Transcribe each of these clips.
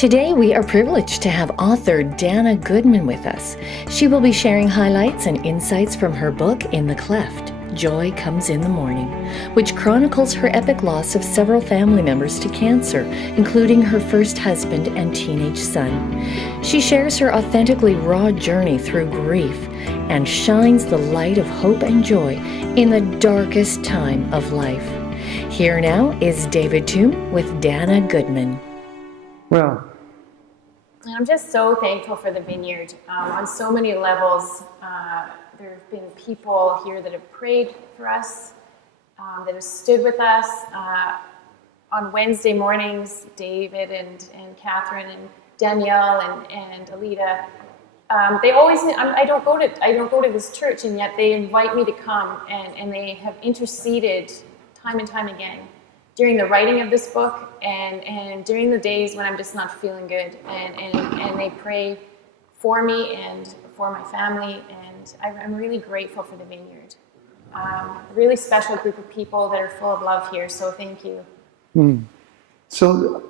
Today, we are privileged to have author Dana Goodman with us. She will be sharing highlights and insights from her book, In the Cleft, Joy Comes in the Morning, which chronicles her epic loss of several family members to cancer, including her first husband and teenage son. She shares her authentically raw journey through grief and shines the light of hope and joy in the darkest time of life. Here now is David Toom with Dana Goodman. Well, I'm just so thankful for the Vineyard on so many levels. There have been people here that have prayed for us, that have stood with us. On Wednesday mornings, David and Catherine and Danielle and Alita, they always. I don't go to this church, and yet they invite me to come, and they have interceded time and time again during the writing of this book and during the days when I'm just not feeling good, and they pray for me and for my family, and I'm really grateful for the Vineyard. A really special group of people that are full of love here, so thank you. So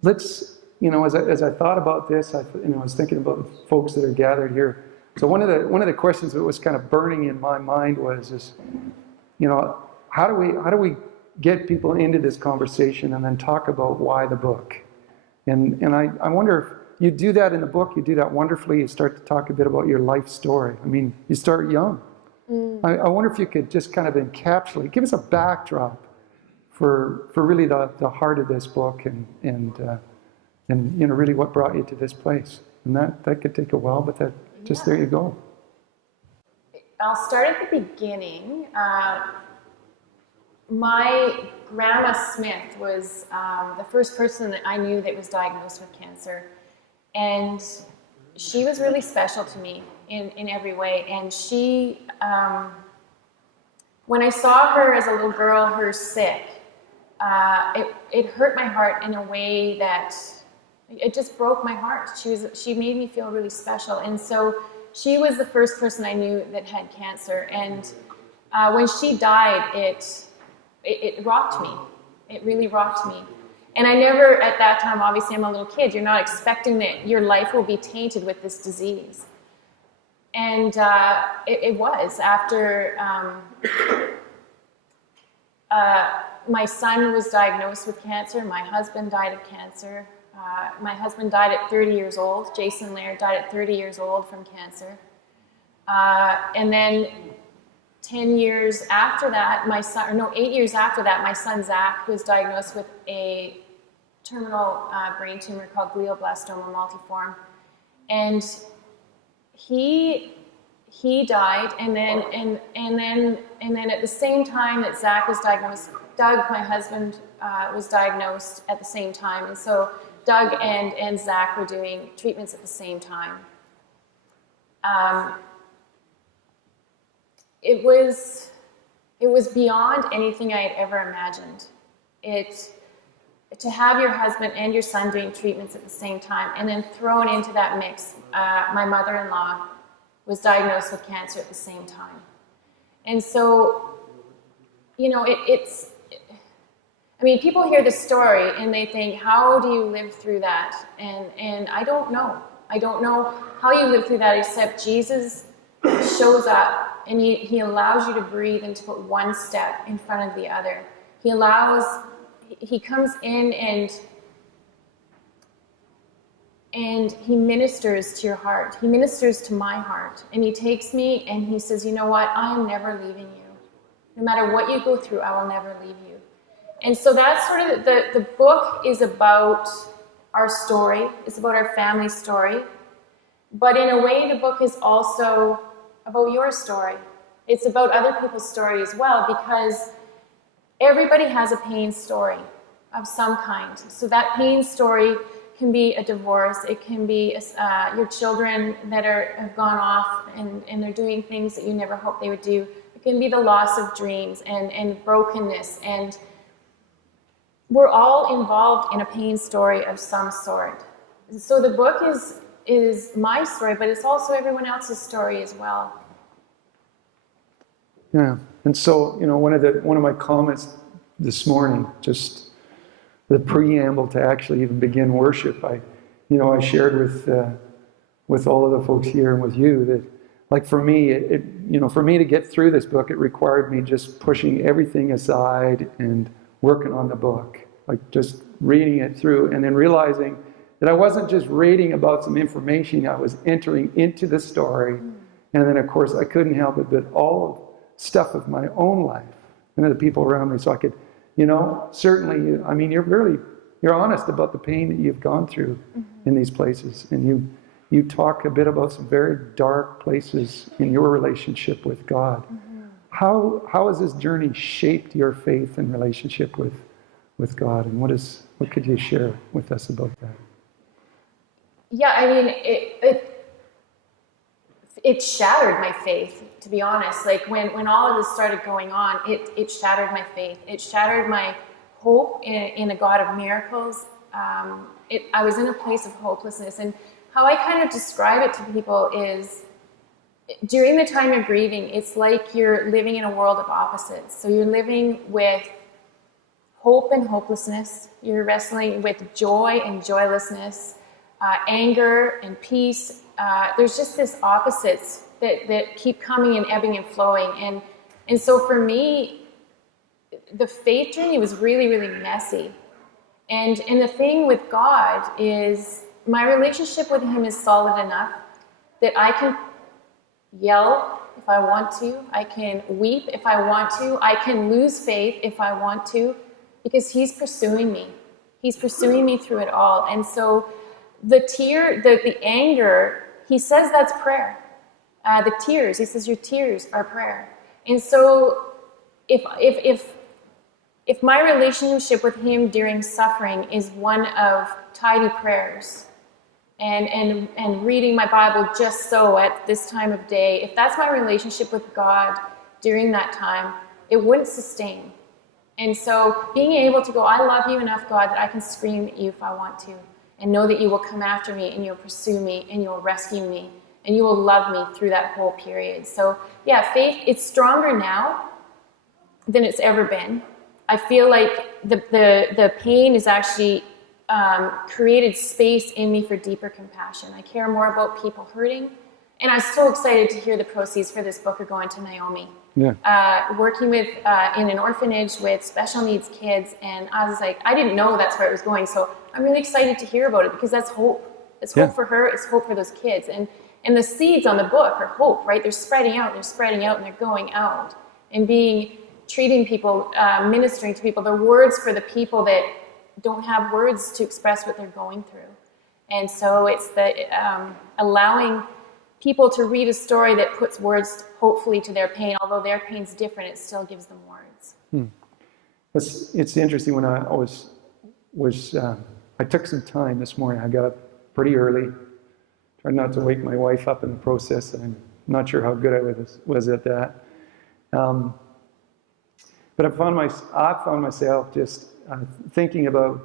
let's, as I thought about this, I was thinking about the folks that are gathered here. So one of the questions that was kind of burning in my mind was how do we get people into this conversation and then talk about why the book? And I wonder if you do that in the book, you do that wonderfully. You start to talk a bit about your life story. I mean, you start young. I wonder if you could just kind of encapsulate, give us a backdrop for really the heart of this book and really what brought you to this place. And that could take a while, but there you go. I'll start at the beginning. My grandma Smith was the first person that I knew that was diagnosed with cancer, and she was really special to me in every way. And she, when I saw her as a little girl, her sick, it hurt my heart in a way that it just broke my heart. She made me feel really special, and so she was the first person I knew that had cancer. And when she died, it rocked me. It really rocked me. And I never, at that time, obviously I'm a little kid, you're not expecting that your life will be tainted with this disease. And it was. After my son was diagnosed with cancer, my husband died of cancer. My husband died at 30 years old. Jason Laird died at 30 years old from cancer. And then 10 years after that, 8 years after that, my son Zach was diagnosed with a terminal brain tumor called glioblastoma multiforme, and he died. And then at the same time that Zach was diagnosed, Doug, my husband, was diagnosed at the same time, and so Doug and Zach were doing treatments at the same time. It was beyond anything I had ever imagined. To have your husband and your son doing treatments at the same time, and then thrown into that mix, my mother-in-law was diagnosed with cancer at the same time. And so, people hear the story and they think, how do you live through that? And I don't know. I don't know how you live through that, except Jesus shows up. And he allows you to breathe and to put one step in front of the other. He comes in and he ministers to your heart. He ministers to my heart. And he takes me and he says, you know what? I am never leaving you. No matter what you go through, I will never leave you. And so that's sort of the book is about our story. It's about our family story. But in a way, the book is also about your story. It's about other people's story as well, because everybody has a pain story of some kind. So that pain story can be a divorce. It can be your children that have gone off and they're doing things that you never hoped they would do. It can be the loss of dreams and brokenness. And we're all involved in a pain story of some sort. So the book is my story, but it's also everyone else's story as well. Yeah, and so one of my comments this morning, just the preamble to actually even begin worship, I shared with all of the folks here and with you that, like for me, for me to get through this book, it required me just pushing everything aside and working on the book, like just reading it through and then realizing that I wasn't just reading about some information, I was entering into the story. And then, of course, I couldn't help it, but all stuff of my own life and the people around me. So I could, certainly, I mean, you're honest about the pain that you've gone through in these places. And you talk a bit about some very dark places in your relationship with God. How has this journey shaped your faith and relationship with God? And what could you share with us about that? Yeah, I mean, it shattered my faith, to be honest. Like when all of this started going on, it shattered my faith. It shattered my hope in a God of miracles. I was in a place of hopelessness. And how I kind of describe it to people is, during the time of grieving, it's like you're living in a world of opposites. So you're living with hope and hopelessness. You're wrestling with joy and joylessness. Anger and peace. There's just this opposites that keep coming and ebbing and flowing. And so for me, the faith journey was really, really messy. And the thing with God is my relationship with him is solid enough that I can yell if I want to. I can weep if I want to. I can lose faith if I want to, because he's pursuing me. He's pursuing me through it all. And so the anger, he says that's prayer. The tears, he says your tears are prayer. And so if my relationship with him during suffering is one of tidy prayers and reading my Bible just so at this time of day, if that's my relationship with God during that time, it wouldn't sustain. And so being able to go, I love you enough, God, that I can scream at you if I want to, and know that you will come after me and you'll pursue me and you'll rescue me and you will love me through that whole period. So yeah, faith, it's stronger now than it's ever been. I feel like the pain has actually created space in me for deeper compassion. I care more about people hurting. And I'm so excited to hear the proceeds for this book are going to Naomi. Yeah. Working with in an orphanage with special needs kids, and I was like, I didn't know that's where it was going. So I'm really excited to hear about it, because that's hope. It's hope for her. It's hope for those kids. And the seeds on the book are hope, right? They're spreading out. They're spreading out, and they're going out and treating people, ministering to people. They're words for the people that don't have words to express what they're going through. And so it's allowing people to read a story that puts words, hopefully, to their pain. Although their pain's different, it still gives them words. It's interesting. When I I took some time this morning. I got up pretty early. Tried not to wake my wife up in the process. I'm not sure how good I was at that. But I found myself just thinking about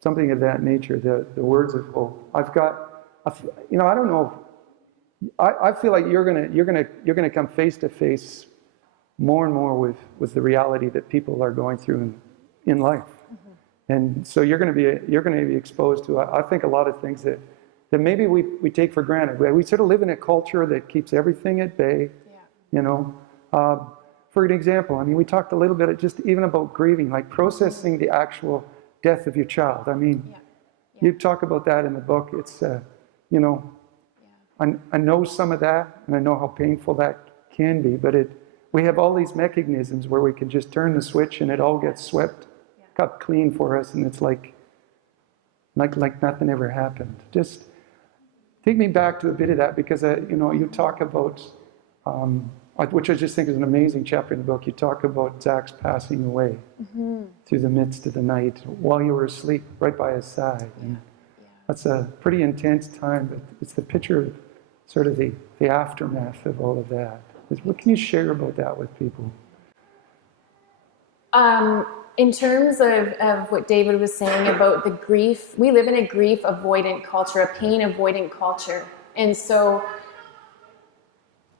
something of that nature, the words of hope. I don't know. I feel like you're gonna come face to face more and more with the reality that people are going through in life, and so you're gonna be exposed to, I think, a lot of things that maybe we take for granted. We sort of live in a culture that keeps everything at bay. For an example, I mean, we talked a little bit just even about grieving, like processing the actual death of your child. I mean, you talk about that in the book. It's I know some of that, and I know how painful that can be, but we have all these mechanisms where we can just turn the switch and it all gets swept, cut clean for us, and it's like nothing ever happened. Just take me back to a bit of that, because you talk about, which I just think is an amazing chapter in the book. You talk about Zach's passing away through the midst of the night while you were asleep, right by his side. And that's a pretty intense time, but it's the picture of sort of the aftermath of all of that. What can you share about that with people? In terms of what David was saying about the grief, we live in a grief avoidant culture, a pain avoidant culture. And so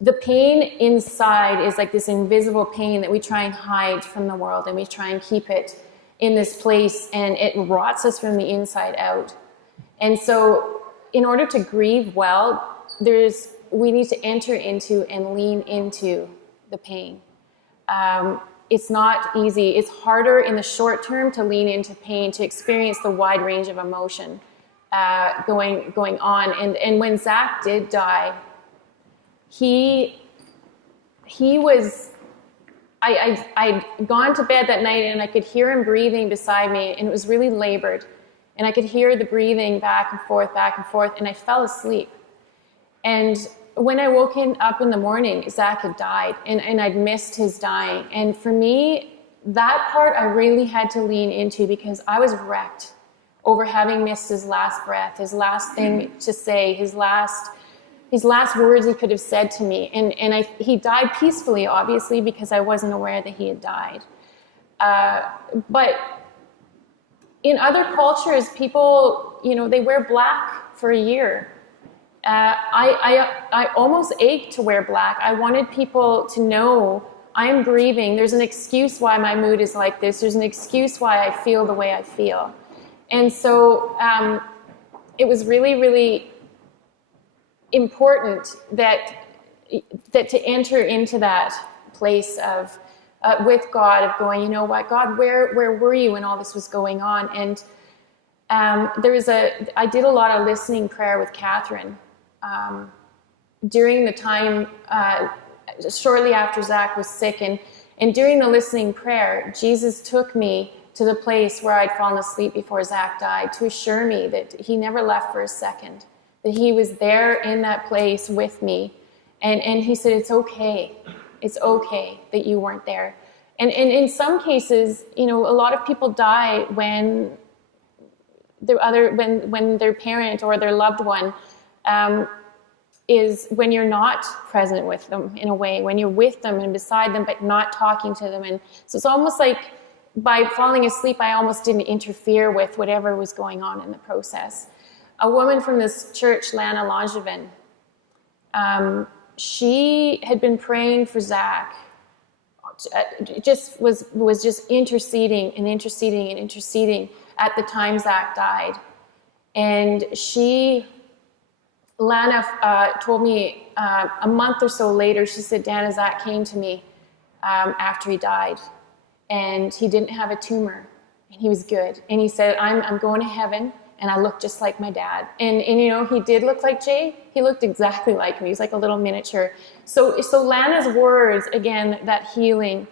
the pain inside is like this invisible pain that we try and hide from the world, and we try and keep it in this place, and it rots us from the inside out. And so in order to grieve well, we need to enter into and lean into the pain. It's not easy. It's harder in the short term to lean into pain, to experience the wide range of emotion going on. And when Zach did die, he was, I'd gone to bed that night and I could hear him breathing beside me, and it was really labored. And I could hear the breathing back and forth, and I fell asleep. And when I woke up in the morning, Zach had died, and I'd missed his dying. And for me, that part I really had to lean into, because I was wrecked over having missed his last breath, his last thing to say, his last words he could have said to me. And he died peacefully, obviously, because I wasn't aware that he had died. But in other cultures, people, they wear black for a year. I almost ached to wear black. I wanted people to know I'm grieving. There's an excuse why my mood is like this. There's an excuse why I feel the way I feel. And so it was really, really important that to enter into that place of with God, of going, you know what, God, where were you when all this was going on? And I did a lot of listening prayer with Catherine during the time shortly after Zach was sick, and during the listening prayer, Jesus took me to the place where I'd fallen asleep before Zach died, to assure me that he never left for a second, that he was there in that place with me. And he said, it's okay that you weren't there. And in some cases, a lot of people die when their parent or their loved one is when you're not present with them, in a way, when you're with them and beside them but not talking to them. And so it's almost like by falling asleep, I almost didn't interfere with whatever was going on in the process. A woman from this church, Lana Langevin, she had been praying for Zach, was just interceding at the time Zach died. And Lana told me a month or so later, she said, Dana, Zach came to me after he died, and he didn't have a tumor, and he was good. And he said, I'm going to heaven, and I look just like my dad. And he did look like Jay. He looked exactly like me. He's like a little miniature. So Lana's words, again, that healing,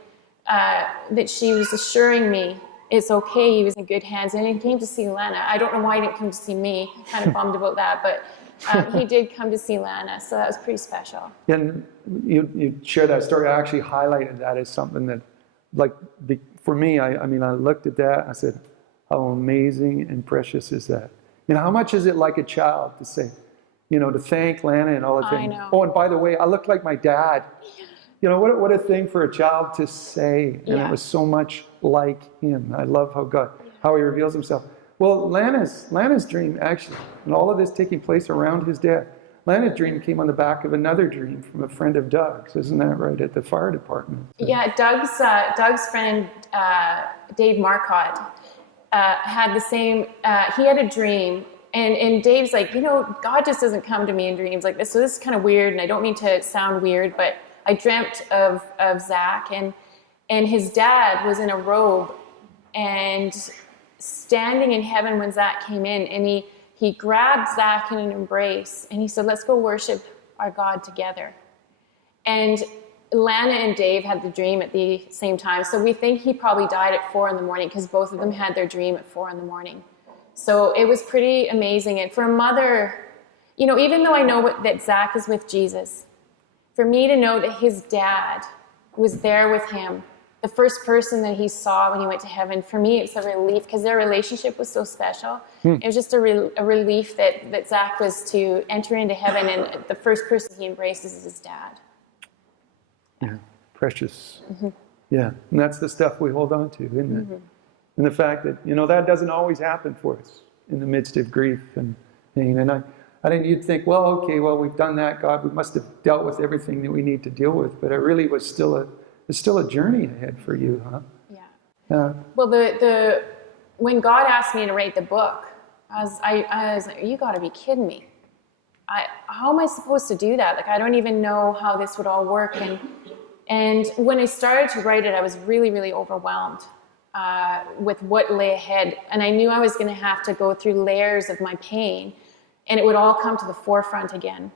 that she was assuring me, it's okay, he was in good hands. And he came to see Lana. I don't know why he didn't come to see me. I'm kind of bummed about that, but he did come to see Lana, so that was pretty special. And you share that story. I actually highlighted that as something that, for me, I looked at that, I said, how amazing and precious is that? How much is it like a child to say, to thank Lana and all the things. Oh, and by the way, I look like my dad. Yeah. What a thing for a child to say. And it was so much like him. I love how he reveals himself. Well, Lana's dream, actually, and all of this taking place around his death, Lana's dream came on the back of another dream from a friend of Doug's. Isn't that right, at the fire department? Yeah, Doug's friend, Dave Marcotte, had the same, he had a dream, and Dave's like, God just doesn't come to me in dreams like this, so this is kind of weird, and I don't mean to sound weird, but I dreamt of Zach, and his dad was in a robe, and standing in heaven when Zach came in, and he grabbed Zach in an embrace, and he said, let's go worship our God together. And Lana and Dave had the dream at the same time, so we think he probably died at 4 a.m, because both of them had their dream at 4 a.m. So it was pretty amazing. And for a mother, even though I know that Zach is with Jesus, for me to know that his dad was there with him, the first person that he saw when he went to heaven, for me it's a relief, because their relationship was so special. It was just a relief that Zach was to enter into heaven, and the first person he embraces is his dad. Yeah, precious. Mm-hmm. Yeah, and that's the stuff we hold on to, isn't it? Mm-hmm. And the fact that, that doesn't always happen for us in the midst of grief and pain. And I think you'd think, we've done that, God, we must have dealt with everything that we need to deal with. But it really was still a journey ahead for you, huh? Yeah. Well, when God asked me to write the book, I was like, you got to be kidding me. How am I supposed to do that? Like, I don't even know how this would all work. And when I started to write it, I was really, really overwhelmed with what lay ahead. And I knew I was going to have to go through layers of my pain, and it would all come to the forefront again.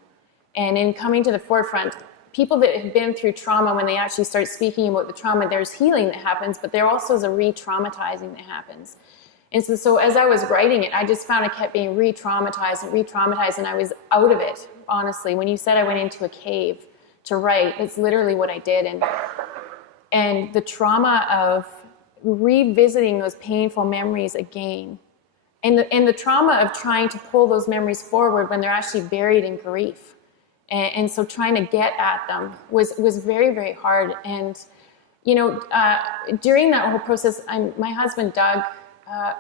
And in coming to the forefront, people that have been through trauma, when they actually start speaking about the trauma, there's healing that happens, but there also is a re-traumatizing that happens. And so as I was writing it, I just found I kept being re-traumatized, and I was out of it, honestly. When you said I went into a cave to write, it's literally what I did. And the trauma of revisiting those painful memories again, and the trauma of trying to pull those memories forward when they're actually buried in grief. And so trying to get at them was very, very hard. And, during that whole process, my husband, Doug,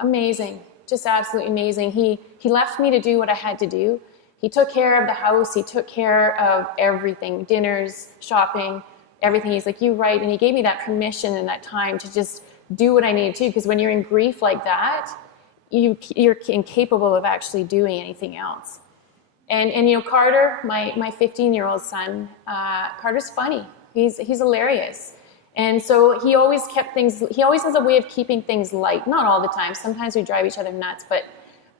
amazing, just absolutely amazing. He left me to do what I had to do. He took care of the house. He took care of everything, dinners, shopping, everything. He's like, you write. And he gave me that permission and that time to just do what I needed to. Because when you're in grief like that, you're incapable of actually doing anything else. And Carter, my 15-year-old son, Carter's funny. He's hilarious. And so he always has a way of keeping things light. Not all the time. Sometimes we drive each other nuts, but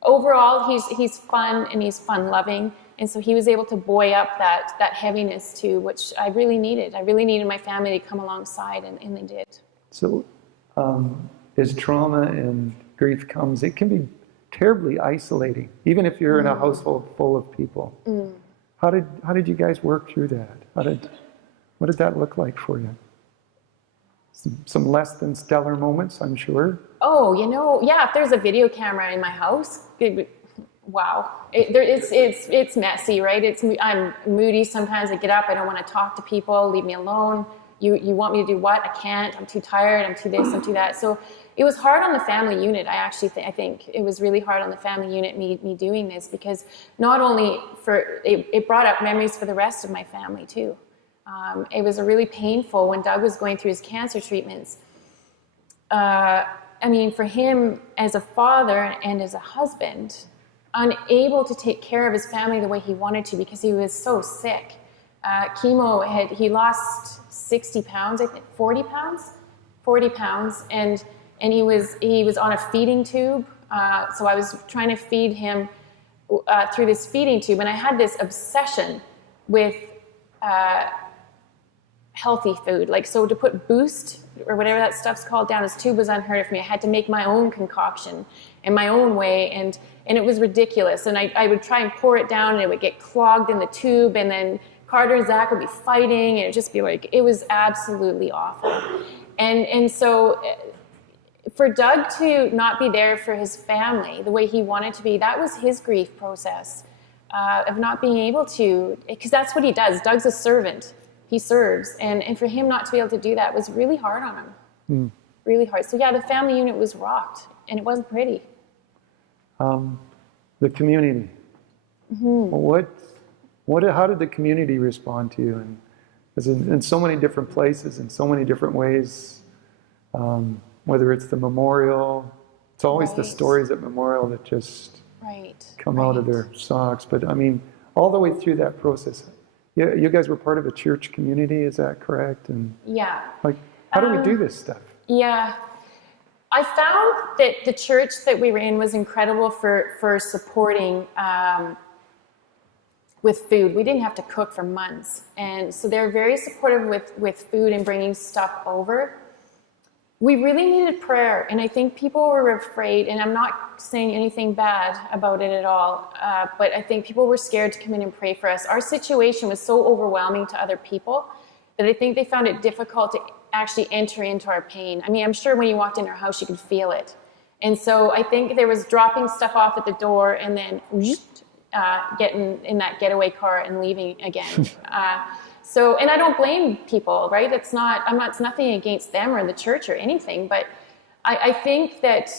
overall he's fun and he's fun-loving. And so he was able to buoy up that heaviness too, which I really needed. I really needed my family to come alongside, and they did. So as trauma and grief comes, it can be terribly isolating, even if you're in a household full of people. How did you guys work through that? What did that look like for you? Some less than stellar moments, I'm sure. Oh, yeah. If there's a video camera in my house, wow, it's messy, right? I'm moody sometimes. I get up, I don't want to talk to people. Leave me alone. You want me to do what? I can't. I'm too tired. I'm too this. I'm too that. So it was hard on the family unit. I think it was really hard on the family unit, me doing this, because not only it brought up memories for the rest of my family too. It was really painful when Doug was going through his cancer treatments. For him as a father and as a husband, unable to take care of his family the way he wanted to because he was so sick. He lost 60 pounds, I think, 40 pounds, and he was on a feeding tube. So I was trying to feed him through this feeding tube, and I had this obsession with healthy food. Like, so to put Boost or whatever that stuff's called down his tube was unheard of for me. I had to make my own concoction in my own way, and it was ridiculous. And I would try and pour it down, and it would get clogged in the tube, and then Carter and Zach would be fighting, and it would just be like, it was absolutely awful. And so for Doug to not be there for his family the way he wanted to be, that was his grief process of not being able to, because that's what he does. Doug's a servant. He serves. And for him not to be able to do that was really hard on him. Really hard. So yeah, the family unit was rocked, and it wasn't pretty. The community. How did the community respond to you? And as in so many different places, in so many different ways, whether it's the memorial, it's always the stories at memorial that just come out of their socks. But all the way through that process, you guys were part of a church community, is that correct? And how do we do this stuff? Yeah. I found that the church that we were in was incredible for supporting with food. We didn't have to cook for months. And so they're very supportive with food and bringing stuff over. We really needed prayer, and I think people were afraid, and I'm not saying anything bad about it at all, but I think people were scared to come in and pray for us. Our situation was so overwhelming to other people that I think they found it difficult to actually enter into our pain. I'm sure when you walked in our house, you could feel it. And so I think there was dropping stuff off at the door and then getting in that getaway car and leaving again. And I don't blame people, right? It's nothing against them or the church or anything, but I think that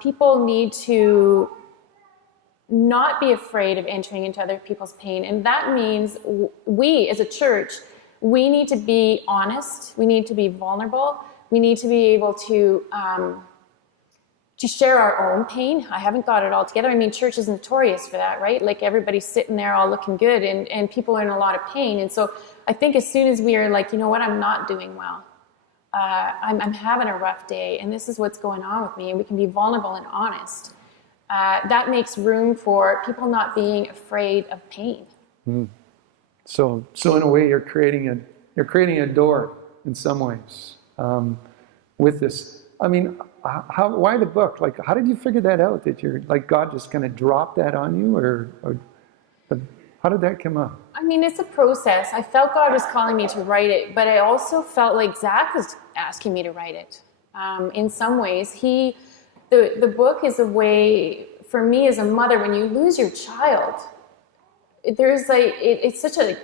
people need to not be afraid of entering into other people's pain. And that means we, as a church, we need to be honest. We need to be vulnerable. We need to be able to to share our own pain. I haven't got it all together. I mean, church is notorious for that, right? Like everybody's sitting there all looking good, and people are in a lot of pain. And so I think as soon as we are like, you know what, I'm not doing well. I'm having a rough day, and this is what's going on with me, and we can be vulnerable and honest. That makes room for people not being afraid of pain. Mm. So in a way, you're creating a door in some ways with this. I mean, why the book? Like, how did you figure that out? That you're like God just kind of dropped that on you, or how did that come up? I mean, it's a process. I felt God was calling me to write it, but I also felt like Zach was asking me to write it. In some ways, the book is a way for me as a mother. When you lose your child, there's like it's such an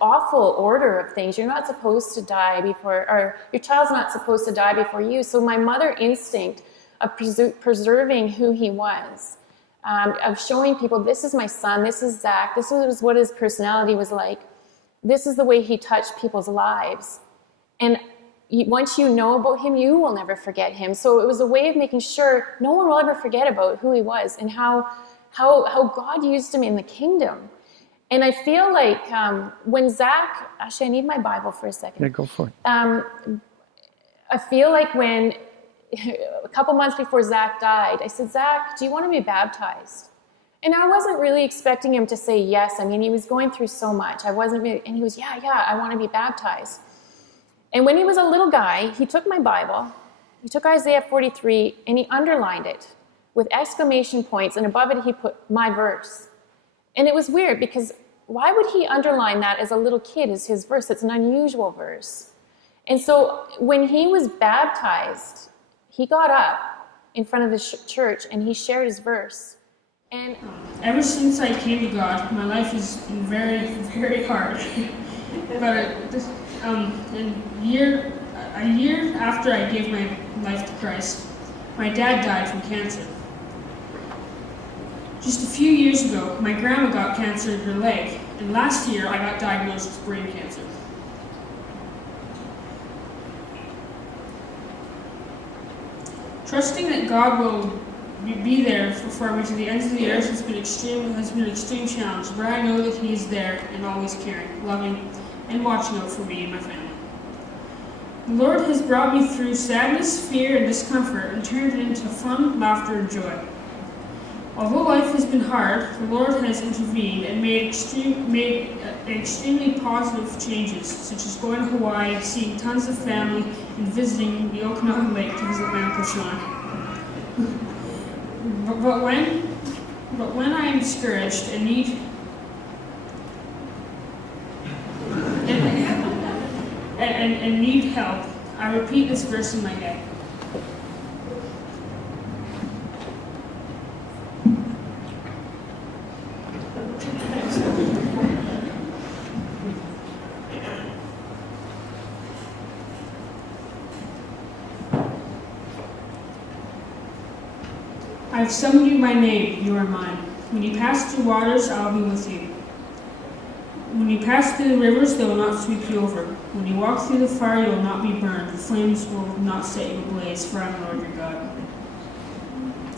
awful order of things. You're not supposed to die before, or your child's not supposed to die before you. So my mother instinct of preserving who he was, of showing people, this is my son, this is Zach, this was what his personality was like, this is the way he touched people's lives, and once you know about him, you will never forget him. So it was a way of making sure no one will ever forget about who he was and how God used him in the kingdom. And I feel like when Zach, actually I need my Bible for a second. Yeah, go for it. I feel like when, a couple months before Zach died, I said, Zach, do you want to be baptized? And I wasn't really expecting him to say yes. I mean, he was going through so much. And he was, yeah, I want to be baptized. And when he was a little guy, he took my Bible, he took Isaiah 43, and he underlined it with exclamation points, and above it he put my verse. And it was weird, because why would he underline that as a little kid as his verse? It's an unusual verse. And so when he was baptized, he got up in front of the church and he shared his verse. And ever since I came to God, my life has been very, very hard. But a year after I gave my life to Christ, my dad died from cancer. Just a few years ago, my grandma got cancer in her leg, and last year I got diagnosed with brain cancer. Trusting that God will be there for me to the ends of the earth has been an extreme challenge, but I know that He is there and always caring, loving, and watching out for me and my family. The Lord has brought me through sadness, fear, and discomfort and turned it into fun, laughter, and joy. Although life has been hard, the Lord has intervened and made extremely positive changes, such as going to Hawaii, seeing tons of family, and visiting the Okanagan Lake to visit my Uncle Sean. But when I am discouraged and need and need help, I repeat this verse in my head. I have summoned you by name, you are mine. When you pass through waters, I will be with you. When you pass through the rivers, they will not sweep you over. When you walk through the fire, you will not be burned. The flames will not set you ablaze, for I am the Lord your God.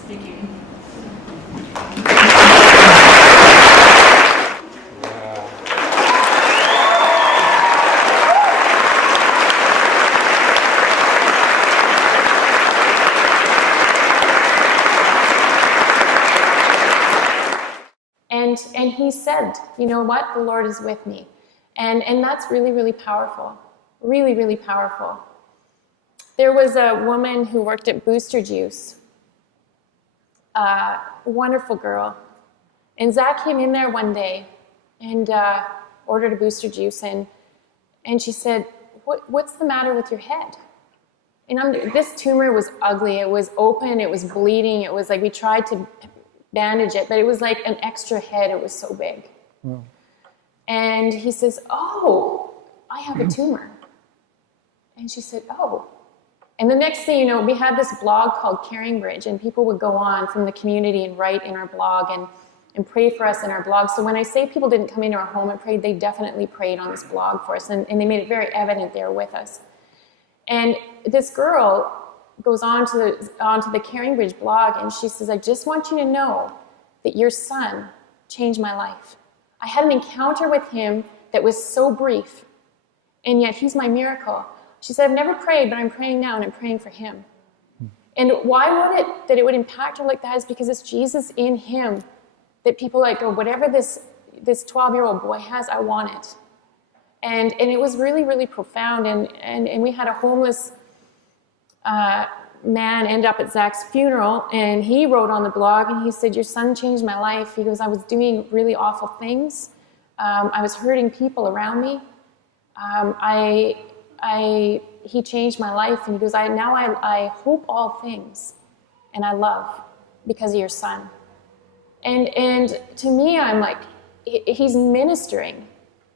Thank you. And he said, you know what, the Lord is with me. And that's really, really powerful. Really, really powerful. There was a woman who worked at Booster Juice. Wonderful girl. And Zach came in there one day and ordered a Booster Juice. And she said, what's the matter with your head? And this tumor was ugly. It was open. It was bleeding. It was like we tried to bandage it, but it was like an extra head. It was so big. Wow. And he says, oh, I have a tumor. And she said, oh. And the next thing you know, we had this blog called Caring Bridge, and people would go on from the community and write in our blog and pray for us in our blog. So when I say people didn't come into our home and prayed, they definitely prayed on this blog for us, and they made it very evident they were with us. And this girl goes onto the Caring Bridge blog, and she says, I just want you to know that your son changed my life. I had an encounter with him that was so brief, and yet he's my miracle. She said, I've never prayed, but I'm praying now, and I'm praying for him. And why would it that it would impact her like that is because it's Jesus in him that people like, oh, whatever this 12-year-old boy has, I want it. And it was really, really profound. And we had a homeless man end up at Zach's funeral, and he wrote on the blog, and he said, your son changed my life. He goes, I was doing really awful things. I was hurting people around me. He changed my life, and he goes, I hope all things, and I love because of your son. And to me, I'm like, he's ministering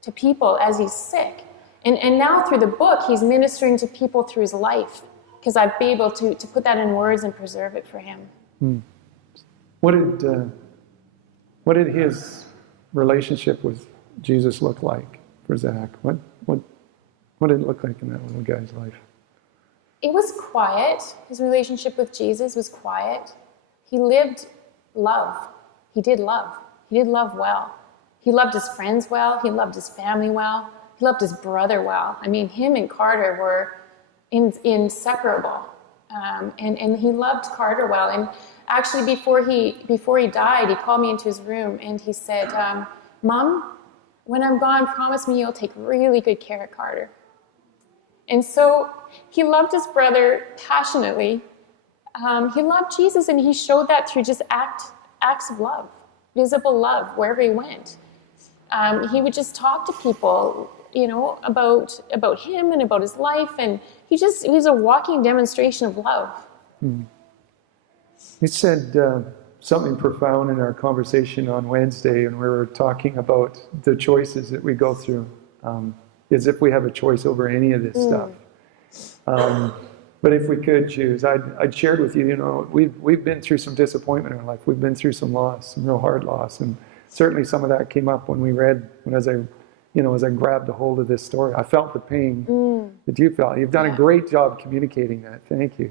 to people as he's sick. And now through the book, he's ministering to people through his life, because I've been able to put that in words and preserve it for him. What did his relationship with Jesus look like for Zach? What did it look like in that little guy's life? It was quiet. His relationship with Jesus was quiet. He lived love. He did love. He did love well. He loved his friends well. He loved his family well. He loved his brother well. I mean, him and Carter were inseparable. And he loved Carter well. And actually, before he died, he called me into his room and he said, Mom, when I'm gone, promise me you'll take really good care of Carter. And so he loved his brother passionately. He loved Jesus, and he showed that through just acts of love, visible love, wherever he went. He would just talk to people, about him and about his life, and he was a walking demonstration of love. You said something profound in our conversation on Wednesday, and we were talking about the choices that we go through, as if we have a choice over any of this stuff. But if we could choose, I'd shared with you, we've been through some disappointment in our life. We've been through some loss, some real hard loss, and certainly some of that came up as I grabbed a hold of this story. I felt the pain that you felt. You've done a great job communicating that. Thank you.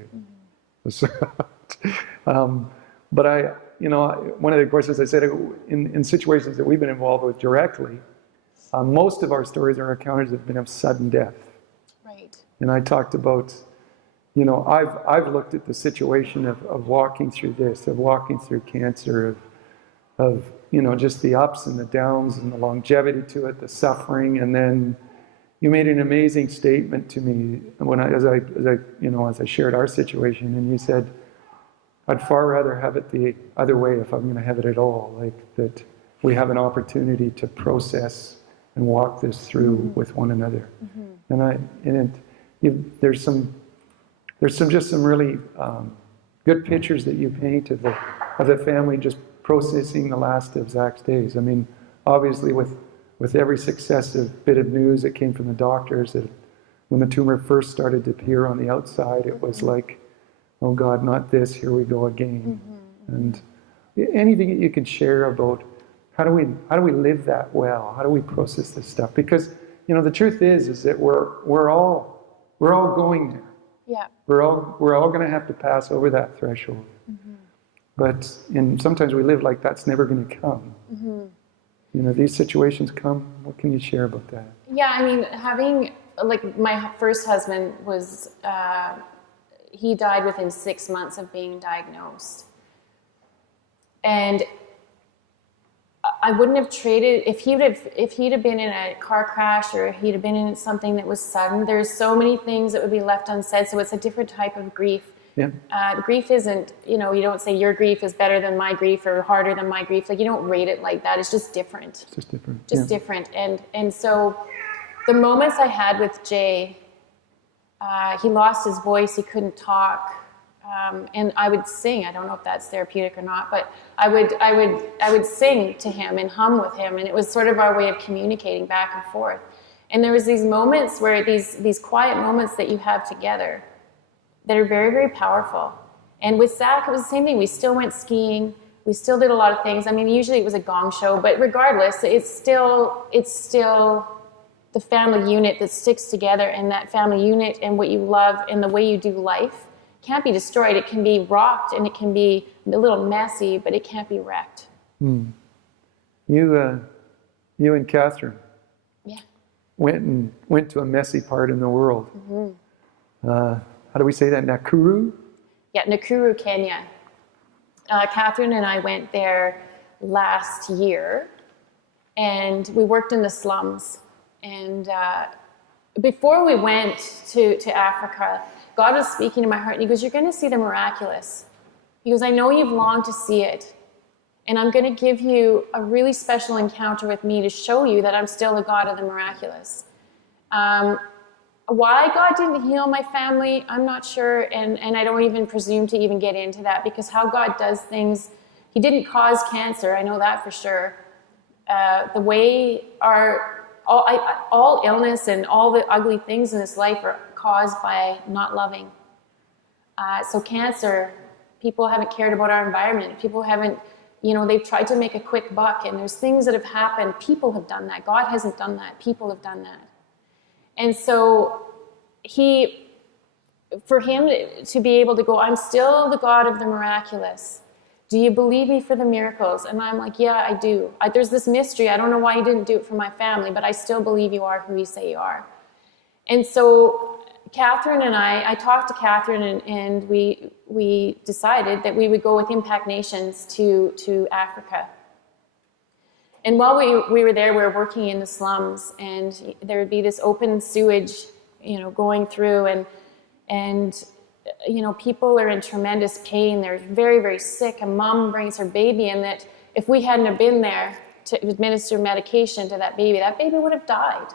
But one of the questions I said, in situations that we've been involved with directly, most of our stories or encounters have been of sudden death. Right. And I talked about, I've looked at the situation of walking through this, of walking through cancer, of just the ups and the downs and the longevity to it, the suffering, and then you made an amazing statement to me as I shared our situation, and you said, I'd far rather have it the other way if I'm going to have it at all, like that we have an opportunity to process and walk this through with one another. And there's some really good pictures that you paint of the family just processing the last of Zach's days. I mean, obviously with every successive bit of news that came from the doctors, that when the tumor first started to appear on the outside, it was like, oh God, not this, here we go again. And anything that you could share about how do we live that well? How do we process this stuff? Because the truth is that we're all going there. Yeah. We're all going to have to pass over that threshold. But sometimes we live like that's never going to come. These situations come. What can you share about that? Yeah, I mean, having, my first husband was, he died within 6 months of being diagnosed. And I wouldn't have traded, if he'd have been in a car crash or he'd have been in something that was sudden, there's so many things that would be left unsaid, so it's a different type of grief. Yeah. Grief isn't, you don't say your grief is better than my grief or harder than my grief. You don't rate it like that. It's just different. It's just different. Different. And so the moments I had with Jay, he lost his voice. He couldn't talk. And I would sing. I don't know if that's therapeutic or not, but I would sing to him and hum with him. And it was sort of our way of communicating back and forth. And there was these moments where these quiet moments that you have together that are very, very powerful. And with Zach, it was the same thing. We still went skiing. We still did a lot of things. I mean, usually it was a gong show, but regardless, it's still the family unit that sticks together, and that family unit and what you love and the way you do life can't be destroyed. It can be rocked and it can be a little messy, but it can't be wrecked. You and Catherine Yeah. went to a messy part in the world. How do we say that? Nakuru? Yeah, Nakuru, Kenya. Catherine and I went there last year, and we worked in the slums. And before we went to Africa, God was speaking to my heart, and he goes, you're going to see the miraculous. He goes, I know you've longed to see it, and I'm going to give you a really special encounter with me to show you that I'm still the God of the miraculous. Why God didn't heal my family, I'm not sure, and I don't even presume to even get into that, because how God does things, he didn't cause cancer, I know that for sure. The way all illness and all the ugly things in this life are caused by not loving. So cancer, people haven't cared about our environment. People haven't, they've tried to make a quick buck, and there's things that have happened. People have done that. God hasn't done that. People have done that. And so for him to be able to go, I'm still the God of the miraculous. Do you believe me for the miracles? And I'm like, yeah, I do. There's this mystery. I don't know why you didn't do it for my family, but I still believe you are who you say you are. And so Catherine and I talked to Catherine, and we decided that we would go with Impact Nations to Africa. And while we were there, we were working in the slums, and there would be this open sewage, going through, and people are in tremendous pain. They're very, very sick. A mom brings her baby, and that if we hadn't have been there to administer medication to that baby would have died.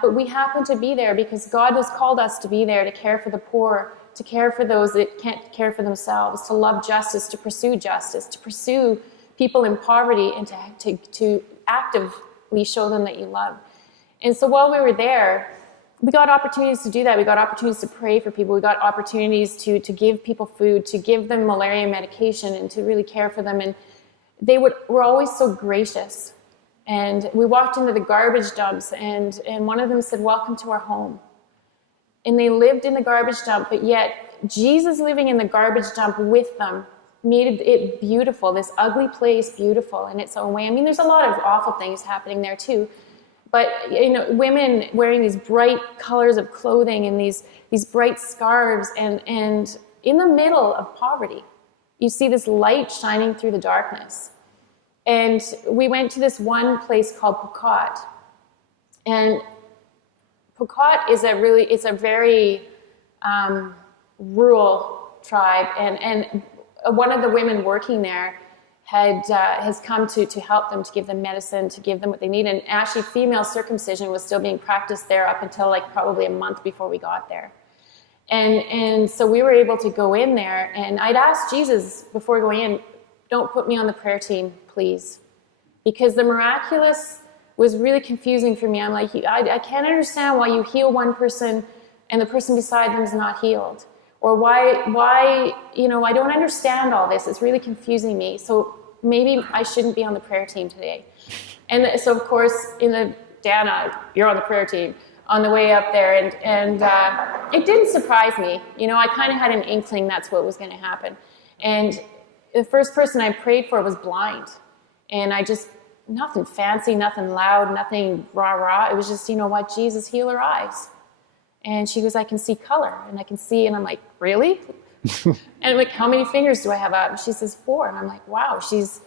But we happened to be there because God has called us to be there to care for the poor, to care for those that can't care for themselves, to love justice, to pursue people in poverty, and to actively show them that you love. And so while we were there, we got opportunities to do that. We got opportunities to pray for people. We got opportunities to give people food, to give them malaria medication, and to really care for them. And they were always so gracious. And we walked into the garbage dumps, and one of them said, welcome to our home. And they lived in the garbage dump, but yet Jesus living in the garbage dump with them made it beautiful, this ugly place beautiful in its own way. I mean, there's a lot of awful things happening there too. But, women wearing these bright colors of clothing and these bright scarves, and in the middle of poverty, you see this light shining through the darkness. And we went to this one place called Pokot. And Pokot is a very rural tribe, and one of the women working there has come to help them, to give them medicine, to give them what they need. And actually, female circumcision was still being practiced there up until probably a month before we got there. And so we were able to go in there, and I'd asked Jesus before going in, don't put me on the prayer team, please. Because the miraculous was really confusing for me. I'm like, I can't understand why you heal one person and the person beside them is not healed. Or why, I don't understand all this. It's really confusing me. So maybe I shouldn't be on the prayer team today. And so, of course, Dana, you're on the prayer team on the way up there. And it didn't surprise me. I kind of had an inkling that's what was going to happen. And the first person I prayed for was blind. And nothing fancy, nothing loud, nothing rah-rah. It was just, Jesus, heal her eyes. And she goes, I can see color, and I can see, and I'm like, really? And I'm like, how many fingers do I have out? And she says 4. And I'm like, wow, this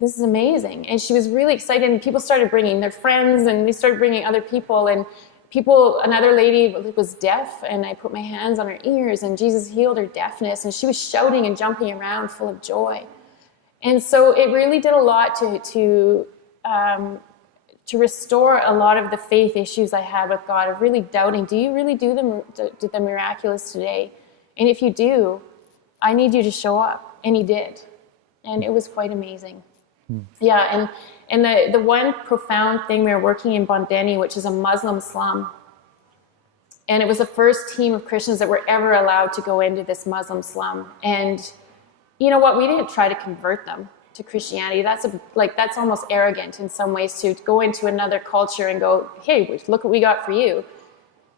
is amazing. And she was really excited, and people started bringing their friends, and they started bringing other people, and another lady was deaf, and I put my hands on her ears, and Jesus healed her deafness, and she was shouting and jumping around full of joy. And so it really did a lot to restore a lot of the faith issues I had with God, of really doubting, do you really do the miraculous today? And if you do, I need you to show up. And he did. And it was quite amazing. Yeah, and the one profound thing, we were working in Bondeni, which is a Muslim slum. And it was the first team of Christians that were ever allowed to go into this Muslim slum. And you know what? We didn't try to convert them to Christianity. That's almost arrogant in some ways, to go into another culture and go, hey, look what we got for you.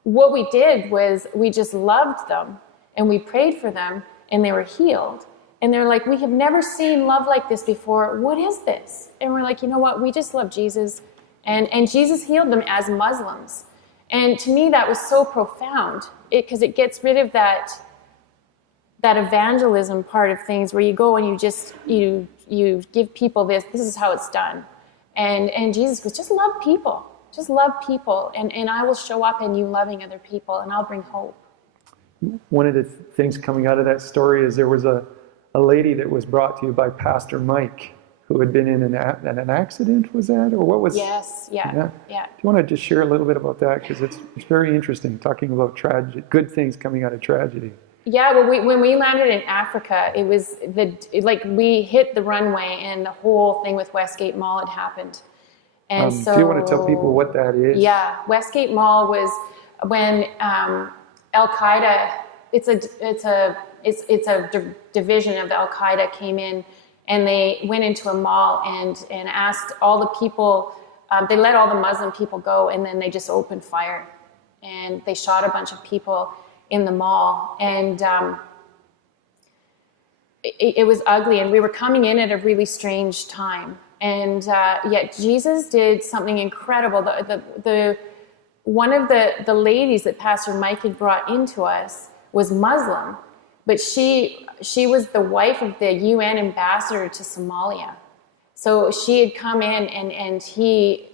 What we did was we just loved them, And we prayed for them, and they were healed. And they're like, we have never seen love like this before. What is this? And we're like, you know what? We just love Jesus. And Jesus healed them as Muslims. And to me, that was so profound, because it gets rid of that evangelism part of things, where you go and you give people this is how it's done. And Jesus goes, just love people. Just love people. And I will show up in you loving other people, and I'll bring hope. One of the things coming out of that story is there was a lady that was brought to you by Pastor Mike, who had been in an accident, was that? Or what was? Yes, yeah. Do you want to just share a little bit about that? Because it's very interesting, talking about good things coming out of tragedy. Yeah, well, when we landed in Africa, it was we hit the runway, and the whole thing with Westgate Mall had happened. And so, do you want to tell people what that is? Yeah, Westgate Mall was when Al Qaeda. It's a division of Al Qaeda came in, and they went into a mall and asked all the people. They let all the Muslim people go, and then they just opened fire, and they shot a bunch of people in the mall, and it was ugly, and we were coming in at a really strange time, and yet Jesus did something incredible. One of the ladies that Pastor Mike had brought into us was Muslim, but she was the wife of the UN ambassador to Somalia. So she had come in, and he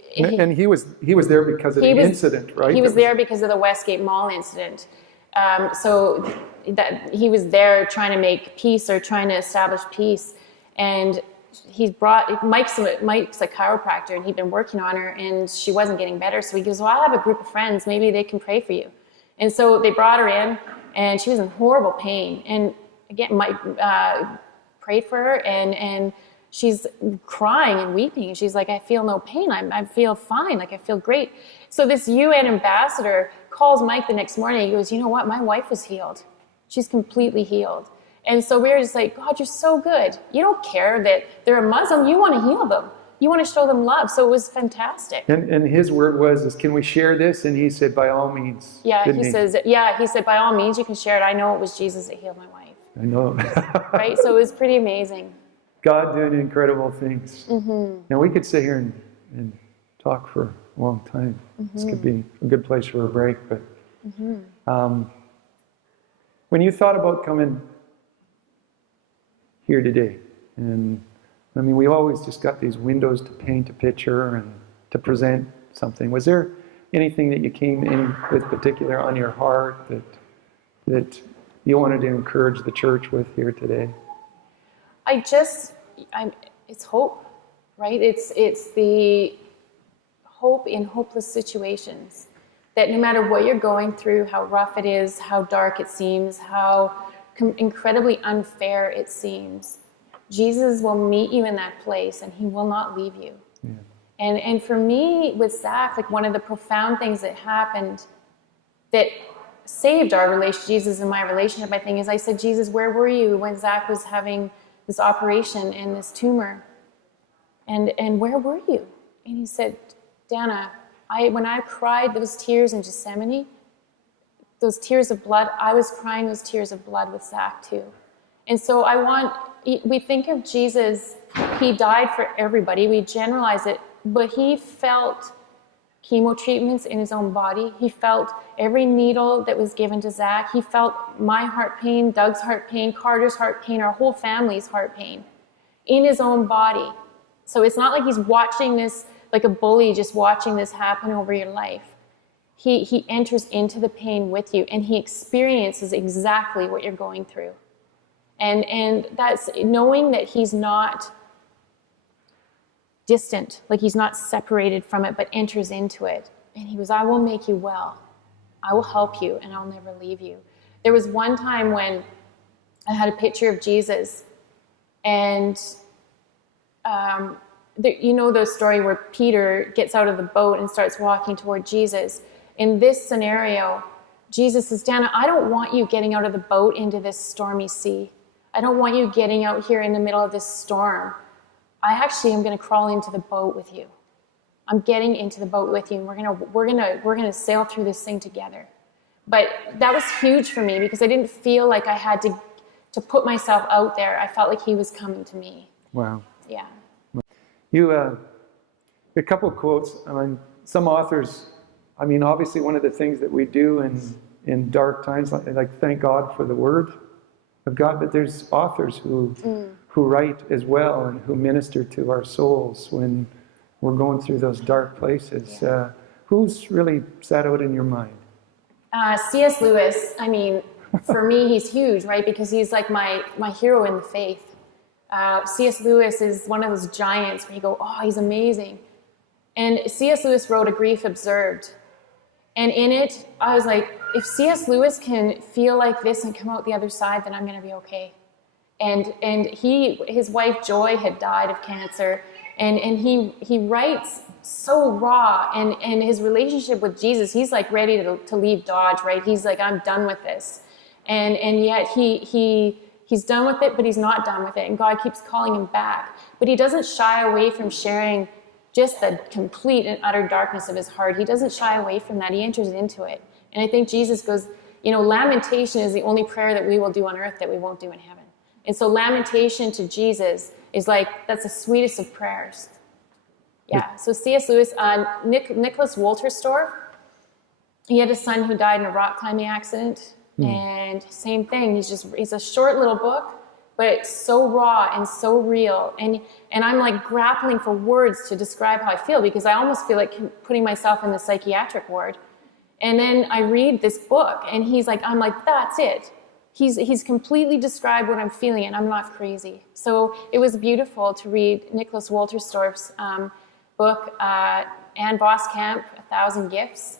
was there because of the incident, right? He was there because of the Westgate Mall incident. So that he was there trying to make peace, or trying to establish peace, and he's brought Mike's a chiropractor, and he'd been working on her, and she wasn't getting better. So he goes, well, I have a group of friends, maybe they can pray for you. And so they brought her in, and she was in horrible pain. And again, Mike prayed for her, and she's crying and weeping. She's like, I feel no pain. I feel fine. Like, I feel great. So this UN ambassador calls Mike the next morning. He goes, you know what? My wife was healed. She's completely healed. And so we were just like, God, you're so good. You don't care that they're a Muslim. You want to heal them. You want to show them love. So it was fantastic. And his word was, can we share this? And he said, by all means. Yeah, he said, by all means, you can share it. I know it was Jesus that healed my wife. I know. Right? So it was pretty amazing. God doing incredible things. Mm-hmm. Now, we could sit here and talk for a long time. Mm-hmm. This could be a good place for a break. But when you thought about coming here today, and I mean, we always just got these windows to paint a picture and to present something. Was there anything that you came in with particular on your heart that you wanted to encourage the church with here today? It's hope, right? It's the hope in hopeless situations, that no matter what you're going through, how rough it is, how dark it seems, how incredibly unfair it seems, Jesus will meet you in that place, and he will not leave you. Yeah. And for me, with Zach, like, one of the profound things that happened that saved our relationship, Jesus and my relationship, I think, is I said, Jesus, where were you when Zach was having this operation and this tumor? And where were you? And he said, Dana, when I cried those tears in Gethsemane, those tears of blood, I was crying those tears of blood with Zach too. And so we think of Jesus, he died for everybody. We generalize it, but he felt chemo treatments in his own body. He felt every needle that was given to Zach. He felt my heart pain, Doug's heart pain, Carter's heart pain, our whole family's heart pain in his own body. So it's not like he's watching this like a bully, just watching this happen over your life. He enters into the pain with you, and he experiences exactly what you're going through. And that's knowing that he's not distant, like he's not separated from it, but enters into it. And he goes, I will make you well. I will help you, and I'll never leave you. There was one time when I had a picture of Jesus, and you know the story where Peter gets out of the boat and starts walking toward Jesus. In this scenario, Jesus says, Dana, I don't want you getting out of the boat into this stormy sea. I don't want you getting out here in the middle of this storm. I actually am going to crawl into the boat with you. I'm getting into the boat with you, and we're gonna sail through this thing together. But that was huge for me because I didn't feel like I had to put myself out there. I felt like he was coming to me. Wow. Yeah. You, a couple of quotes. I mean, some authors, I mean, obviously one of the things that we do in dark times, like thank God for the Word of God, but there's authors who write as well and who minister to our souls when we're going through those dark places. Yeah. Who's really sat out in your mind? C.S. Lewis, I mean, for me, he's huge, right? Because he's like my hero in the faith. C.S. Lewis is one of those giants where you go, oh, he's amazing. And C.S. Lewis wrote A Grief Observed. And in it, I was like, if C.S. Lewis can feel like this and come out the other side, then I'm going to be okay. And his wife Joy had died of cancer, and he writes so raw, and his relationship with Jesus, he's like ready to leave Dodge, right? He's like, I'm done with this, and yet he's done with it, but he's not done with it, and God keeps calling him back. But he doesn't shy away from sharing just the complete and utter darkness of his heart. He doesn't shy away from that. He enters into it, and I think Jesus goes, lamentation is the only prayer that we will do on earth that we won't do in heaven. And so lamentation to Jesus is like, that's the sweetest of prayers. Yeah, so C.S. Lewis, Nicholas Wolterstorff, he had a son who died in a rock climbing accident. And same thing, he's a short little book, but it's so raw and so real. And I'm like grappling for words to describe how I feel, because I almost feel like putting myself in the psychiatric ward. And then I read this book, and I'm like, that's it. He's completely described what I'm feeling, and I'm not crazy. So it was beautiful to read Nicholas Wolterstorff's book, Anne Voskamp, 1,000 Gifts.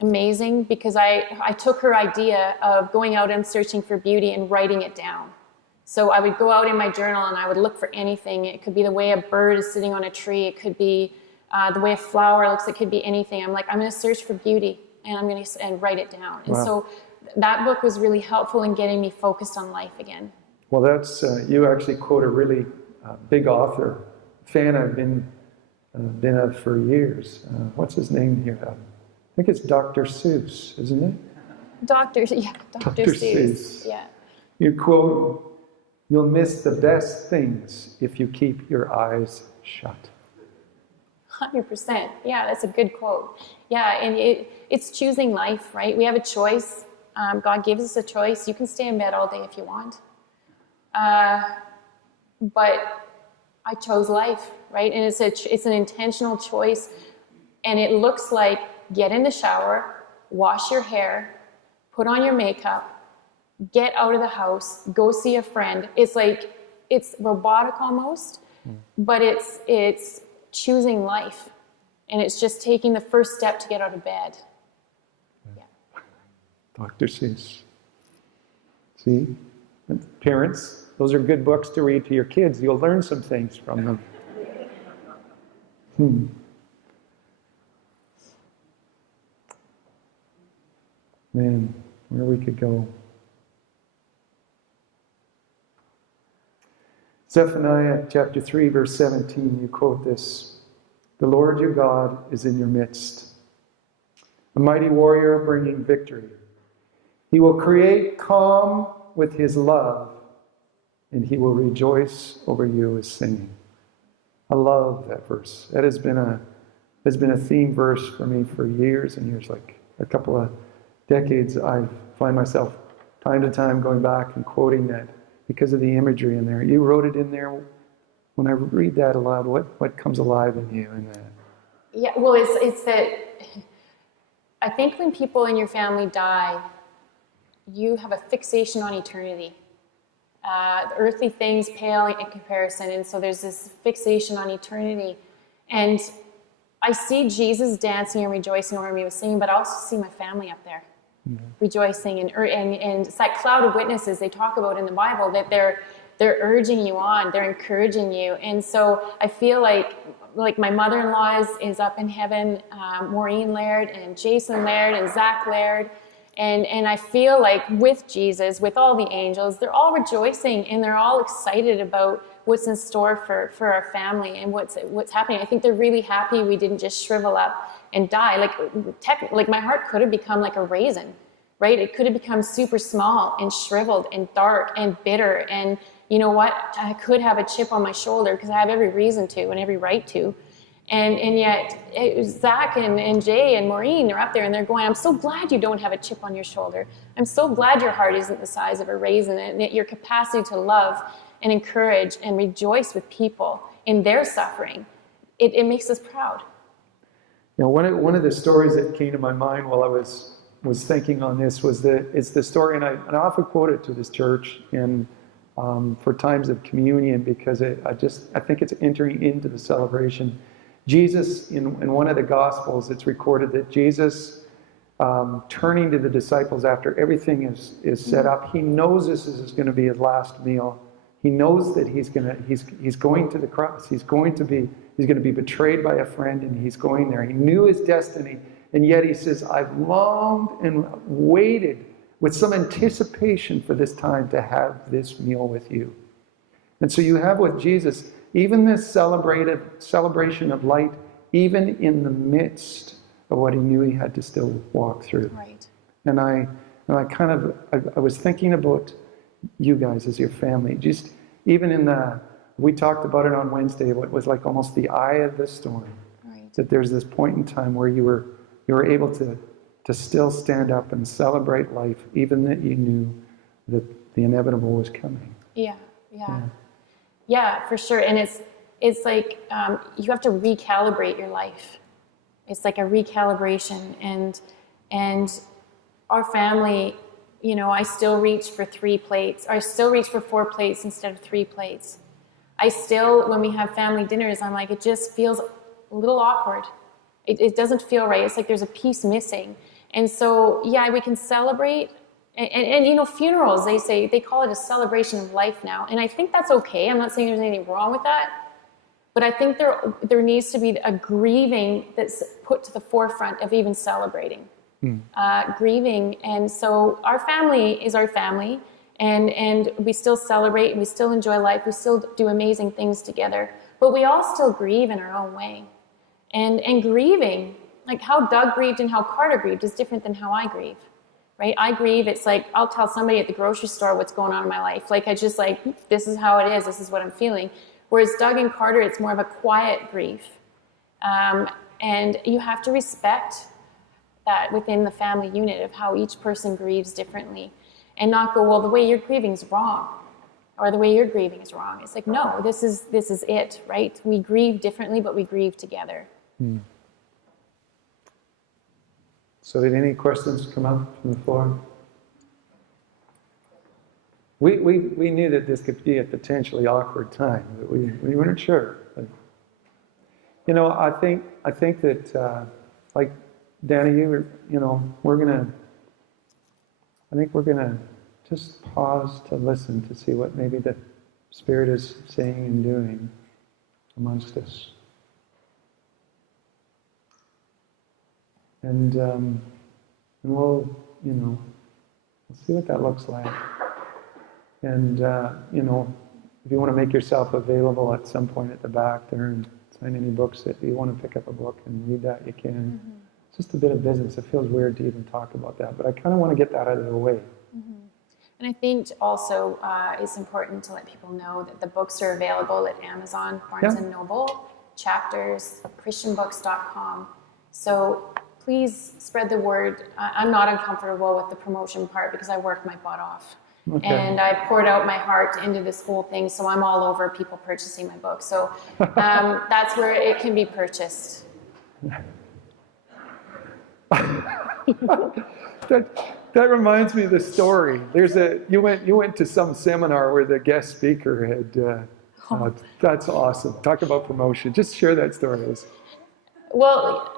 Amazing, because I took her idea of going out and searching for beauty and writing it down. So I would go out in my journal and I would look for anything. It could be the way a bird is sitting on a tree. It could be the way a flower looks. It could be anything. I'm like, I'm going to search for beauty, and I'm going to write it down. And so that book was really helpful in getting me focused on life again. Well, that's you actually quote a really big author, fan I've been of for years. What's his name here? I think it's Dr. Seuss, isn't it? Dr. Seuss. Yeah. You quote, "You'll miss the best things if you keep your eyes shut." 100%. Yeah, that's a good quote. Yeah, and it's choosing life, right? We have a choice. God gives us a choice. You can stay in bed all day if you want. But I chose life, right? And it's an intentional choice. And it looks like get in the shower, wash your hair, put on your makeup, get out of the house, go see a friend. It's like, it's robotic almost, but it's choosing life. And it's just taking the first step to get out of bed. Yeah. Dr. Seuss. See? Parents, those are good books to read to your kids. You'll learn some things from them. Man, where we could go. Zephaniah chapter 3, verse 17, you quote this. "The Lord your God is in your midst, a mighty warrior bringing victory. He will create calm with his love, and he will rejoice over you with singing." I love that verse. That has been a theme verse for me for years and years, like a couple of decades. I find myself time to time going back and quoting that because of the imagery in there. You wrote it in there. When I read that aloud, what comes alive in you in that? Yeah, well, it's that I think when people in your family die, you have a fixation on eternity. The earthly things pale in comparison, and so there's this fixation on eternity. And I see Jesus dancing and rejoicing over me with singing, but I also see my family up there rejoicing, and it's that cloud of witnesses they talk about in the Bible, that they're urging you on, they're encouraging you. And so I feel like my mother-in-law is up in heaven, Maureen Laird and Jason Laird and Zach Laird, and I feel like with Jesus, with all the angels, they're all rejoicing and they're all excited about what's in store for our family and what's happening. I think they're really happy we didn't just shrivel up and die. Like my heart could have become like a raisin, right? It could have become super small and shriveled and dark and bitter. And you know what? I could have a chip on my shoulder because I have every reason to and every right to. And yet Zach and Jay and Maureen are up there and they're going, I'm so glad you don't have a chip on your shoulder. I'm so glad your heart isn't the size of a raisin, and that your capacity to love and encourage and rejoice with people in their suffering, it makes us proud. You know, one of the stories that came to my mind while I was thinking on this was it's the story, and I often quote it to this church for times of communion, because I think it's entering into the celebration. Jesus, in one of the Gospels, it's recorded that Jesus, turning to the disciples after everything is set up, he knows this is going to be his last meal. He knows that he's going to the cross. He's going to be betrayed by a friend, and he's going there. He knew his destiny, and yet he says, I've longed and waited with some anticipation for this time to have this meal with you. And so you have with Jesus, even this celebration of light, even in the midst of what he knew he had to still walk through. Right. And I was thinking about you guys as your family. Just even we talked about it on Wednesday, what was like almost the eye of the storm. Right. That there's this point in time where you were able to still stand up and celebrate life, even that you knew that the inevitable was coming. Yeah, for sure. And it's like you have to recalibrate your life. It's like a recalibration, and our family, you know, I still reach for 3 plates. I still reach for 4 plates instead of 3 plates. I still, when we have family dinners, I'm like, it just feels a little awkward. It doesn't feel right. It's like there's a piece missing. And so, yeah, we can celebrate. And you know, funerals, they call it a celebration of life now. And I think that's okay. I'm not saying there's anything wrong with that. But I think there needs to be a grieving that's put to the forefront of even celebrating. Grieving. And so our family is our family. And we still celebrate, and we still enjoy life. We still do amazing things together. But we all still grieve in our own way. And grieving, like how Doug grieved and how Carter grieved, is different than how I grieve. Right? I grieve, it's like, I'll tell somebody at the grocery store what's going on in my life. Like, I just like, this is how it is, this is what I'm feeling. Whereas Doug and Carter, it's more of a quiet grief. And you have to respect that within the family unit of how each person grieves differently. And not go, well, the way you're grieving is wrong. Or the way you're grieving is wrong. It's like, no, this is it, right? We grieve differently, but we grieve together. So did any questions come up from the floor? We knew that this could be a potentially awkward time, but we weren't sure. But, you know, I think that, like Danny, I think we're gonna just pause to listen to see what maybe the Spirit is saying and doing amongst us. And we'll see what that looks like. And, if you want to make yourself available at some point at the back there and sign any books, if you want to pick up a book and read that, you can. It's just a bit of business. It feels weird to even talk about that, but I kind of want to get that out of the way. And I think also it's important to let people know that the books are available at Amazon, Barnes & Noble, Chapters, ChristianBooks.com. So please spread the word. I'm not uncomfortable with the promotion part because I worked my butt off. Okay. And I poured out my heart into this whole thing, so I'm all over people purchasing my book. So that's where it can be purchased. That reminds me of the story. You went to some seminar where the guest speaker had. That's awesome. Talk about promotion. Just share that story. Well,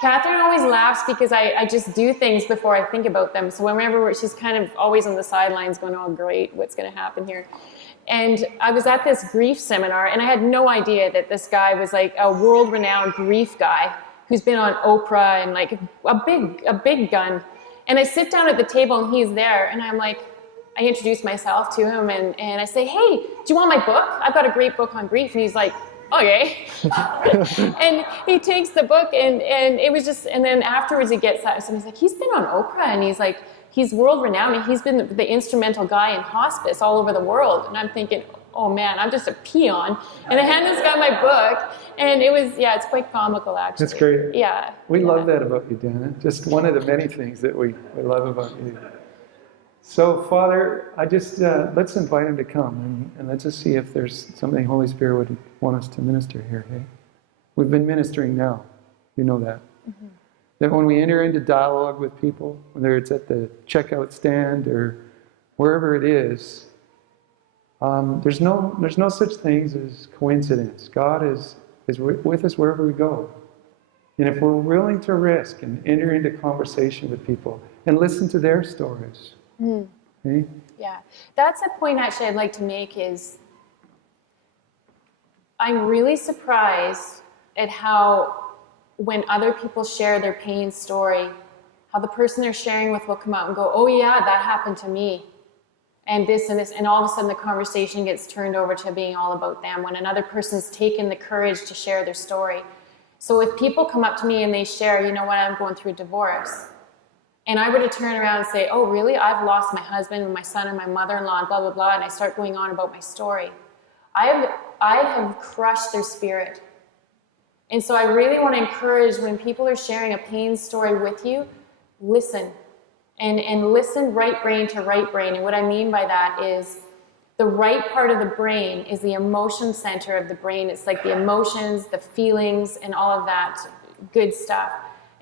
Catherine always laughs because I just do things before I think about them. So whenever she's kind of always on the sidelines going, oh great, what's going to happen here? And I was at this grief seminar, and I had no idea that this guy was like a world-renowned grief guy who's been on Oprah and like a big gun. And I sit down at the table and he's there, and I'm like, I introduce myself to him and I say, hey, do you want my book? I've got a great book on grief. And he's like, okay. And he takes the book, and it was just, and then afterwards he gets that, so he's like, he's been on Oprah, and he's like, he's world renowned, and he's been the instrumental guy in hospice all over the world. And I'm thinking, oh man, I'm just a peon. And I hand this guy my book, and it was, yeah, it's quite comical actually. That's great. Yeah. We love that about you, Dana. Just one of the many things that we love about you. So, Father, I just, let's invite him to come, and let's just see if there's something Holy Spirit would want us to minister here, hey? We've been ministering now. You know that. Mm-hmm. That when we enter into dialogue with people, whether it's at the checkout stand or wherever it is, there's no such things as coincidence. God is with us wherever we go. And if we're willing to risk and enter into conversation with people and listen to their stories, okay? Yeah, that's a point actually I'd like to make is I'm really surprised at how when other people share their pain story, how the person they're sharing with will come out and go, oh yeah, that happened to me. And this, and all of a sudden the conversation gets turned over to being all about them when another person's taken the courage to share their story. So if people come up to me and they share, you know what, I'm going through a divorce, and I were to turn around and say, oh really, I've lost my husband and my son and my mother-in-law and blah, blah, blah, and I start going on about my story, I have crushed their spirit. And so I really want to encourage when people are sharing a pain story with you, listen. And listen right brain to right brain. And what I mean by that is the right part of the brain is the emotion center of the brain. It's like the emotions, the feelings, and all of that good stuff.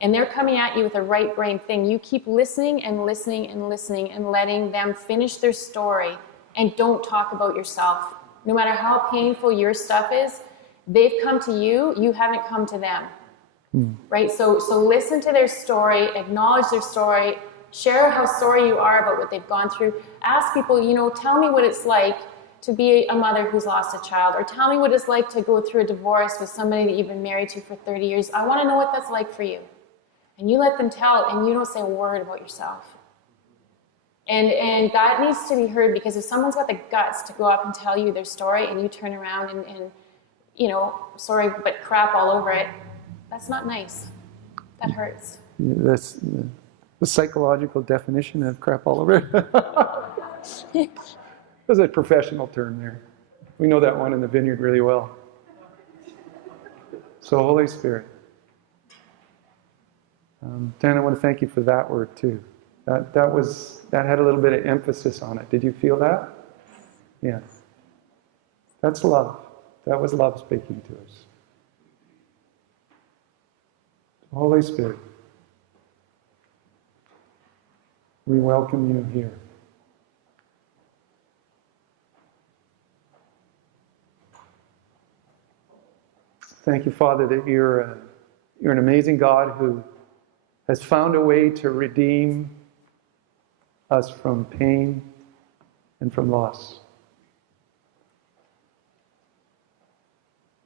And they're coming at you with a right brain thing. You keep listening and listening and listening and letting them finish their story, and don't talk about yourself. No matter how painful your stuff is, they've come to you, you haven't come to them. Right? So listen to their story, acknowledge their story, share how sorry you are about what they've gone through. Ask people, you know, tell me what it's like to be a mother who's lost a child, or tell me what it's like to go through a divorce with somebody that you've been married to for 30 years. I want to know what that's like for you. And you let them tell, and you don't say a word about yourself. And that needs to be heard, because if someone's got the guts to go up and tell you their story, and you turn around and you know, sorry, but crap all over it, that's not nice. That hurts. Yeah, that's the psychological definition of crap all over it. There's a professional term there. We know that one in the Vineyard really well. So, Holy Spirit. Dan, I want to thank you for that word too. That had a little bit of emphasis on it. Did you feel that? Yeah. That's love. That was love speaking to us. Holy Spirit, we welcome you here. Thank you, Father, that you're an amazing God who has found a way to redeem us from pain and from loss,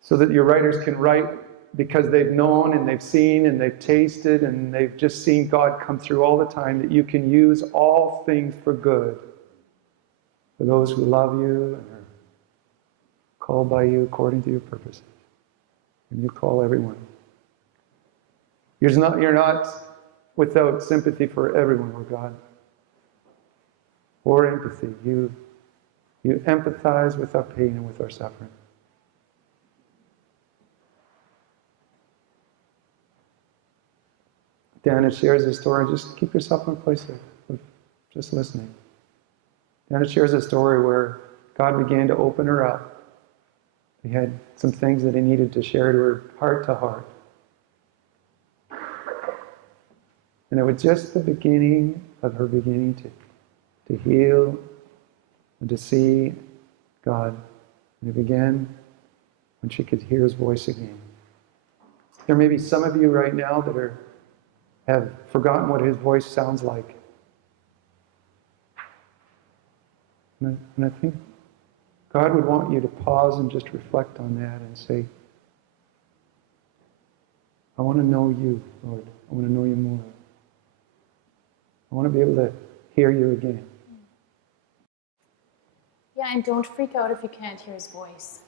so that your writers can write because they've known and they've seen and they've tasted and they've just seen God come through all the time, that you can use all things for good for those who love you and are called by you according to your purposes. And you call everyone. You're not without sympathy for everyone, Lord God, or empathy. You empathize with our pain and with our suffering. Dana shares a story. Just keep yourself in a place of just listening. Dana shares a story where God began to open her up. He had some things that he needed to share to her, heart to heart. And it was just the beginning of her beginning to heal and to see God. And it began when she could hear his voice again. There may be some of you right now that have forgotten what his voice sounds like. And I think God would want you to pause and just reflect on that and say, I want to know you, Lord. I want to know you more. I want to be able to hear you again. Yeah, and don't freak out if you can't hear his voice.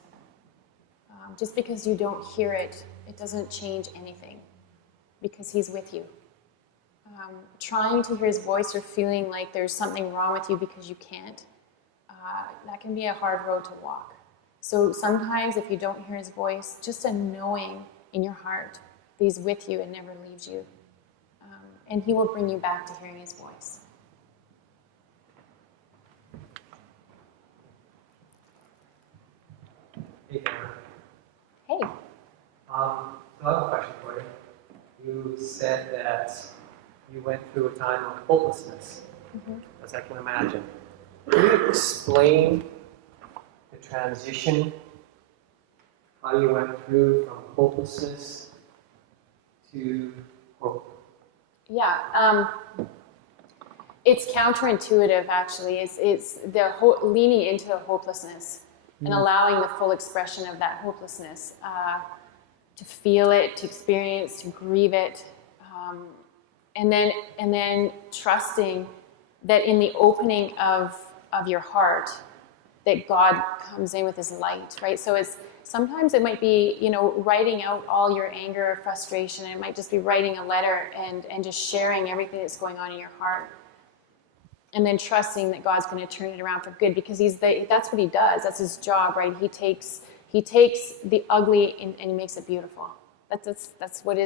Just because you don't hear it, it doesn't change anything, because he's with you. Trying to hear his voice or feeling like there's something wrong with you because you can't, that can be a hard road to walk. So sometimes if you don't hear his voice, just a knowing in your heart that he's with you and never leaves you. And he will bring you back to hearing his voice. Hey, Dana. Hey. So I have a question for you. You said that you went through a time of hopelessness, as I can imagine. Can you explain the transition, how you went through from hopelessness to hope? Yeah, it's counterintuitive actually. It's the leaning into the hopelessness and allowing the full expression of that hopelessness, to feel it, to experience, to grieve it, and then trusting that in the opening of your heart, that God comes in with his light, right? So sometimes it might be, writing out all your anger or frustration. It might just be writing a letter and just sharing everything that's going on in your heart. And then trusting that God's going to turn it around for good, because that's what he does. That's his job, right? He takes the ugly and he makes it beautiful. That's what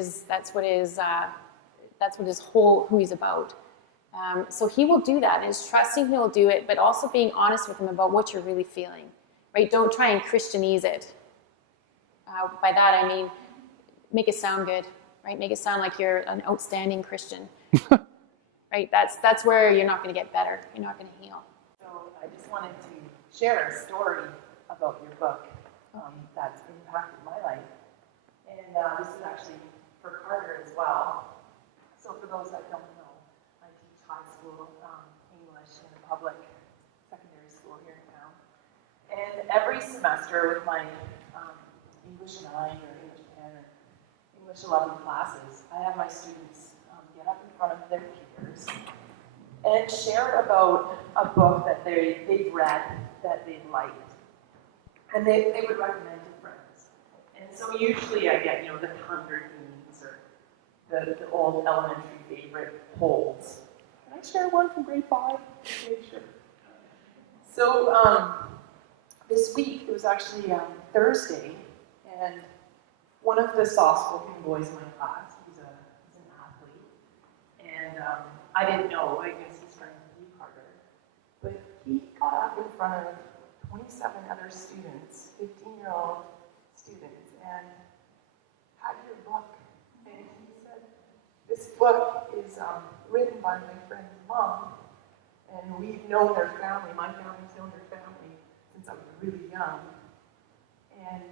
who he's about. So he will do that, and it's trusting he'll do it, but also being honest with him about what you're really feeling, right? Don't try and Christianese it. By that I mean, make it sound good, right? Make it sound like you're an outstanding Christian, right? That's where you're not going to get better. You're not going to heal. So I just wanted to share a story about your book that's impacted my life. And this is actually for Carter as well. So for those that don't know, I teach high school English in a public secondary school here in town. And every semester with my English 9 or English 10 or English 11 classes, I have my students get up in front of their peers and share about a book that they've read that they liked. And they would recommend to friends. And so usually I get, the Hunger Games or the old elementary favorite polls. Can I share one from grade 5? Okay, sure. So this week, it was actually Thursday, and one of the soft-spoken boys in my class, he's an athlete, and I didn't know, I guess he's trying to be Carter, but he got up in front of 27 other students, 15-year-old students, and had your book, and he said, this book is written by my friend's mom, and we've known their family, my family's known their family since I was really young, and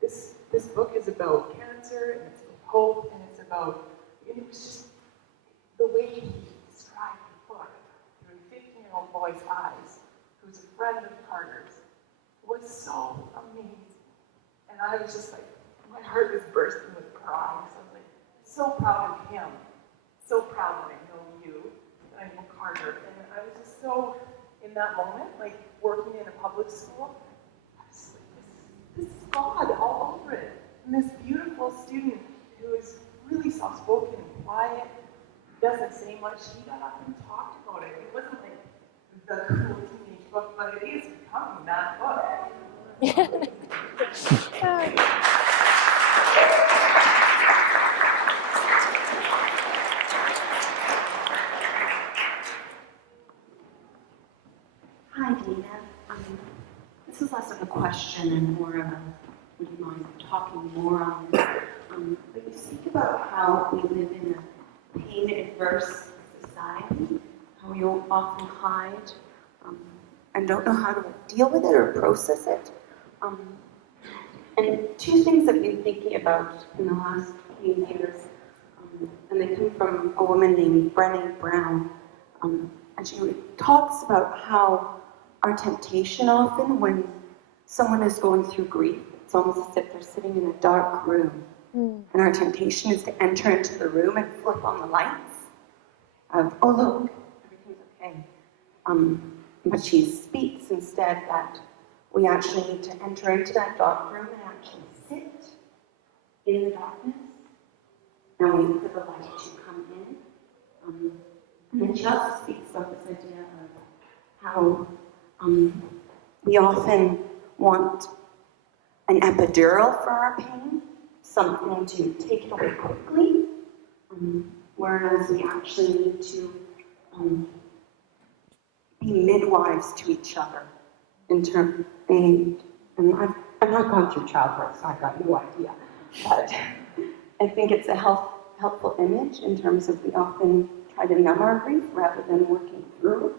this book is about cancer, and it's about hope, and it's about, it was just the way he described the book through a 15-year-old boy's eyes, who's a friend of Carter's, was so amazing. And I was just like, my heart was bursting with pride. So I was like, so proud of him. So proud that I know you, that I know Carter. And I was just so, in that moment, like working in a public school, I was like, this is God all over it. And this beautiful student who is really soft-spoken and quiet, doesn't say much, he got up and talked about it. It wasn't like the cool teenage book, but it is becoming that book. Hi, Dana. This is less of a question and more of a, would you mind talking more on this? But you speak about how we live in a pain-adverse society, how we often hide and don't know how to deal with it or process it. And two things I've been thinking about in the last few years, and they come from a woman named Brené Brown, and she talks about how our temptation often when someone is going through grief, it's almost as if they're sitting in a dark room, and our temptation is to enter into the room and flip on the lights of, oh look, everything's okay. But she speaks instead that we actually need to enter into that dark room and actually sit in the darkness and wait for the light to come in. And it just speaks about this idea of how we often want an epidural for our pain, something to take it away quickly, whereas we actually need to be midwives to each other. And I've not gone through childbirth, so I've got no idea. But I think it's a helpful image in terms of we often try to numb our grief rather than working through it.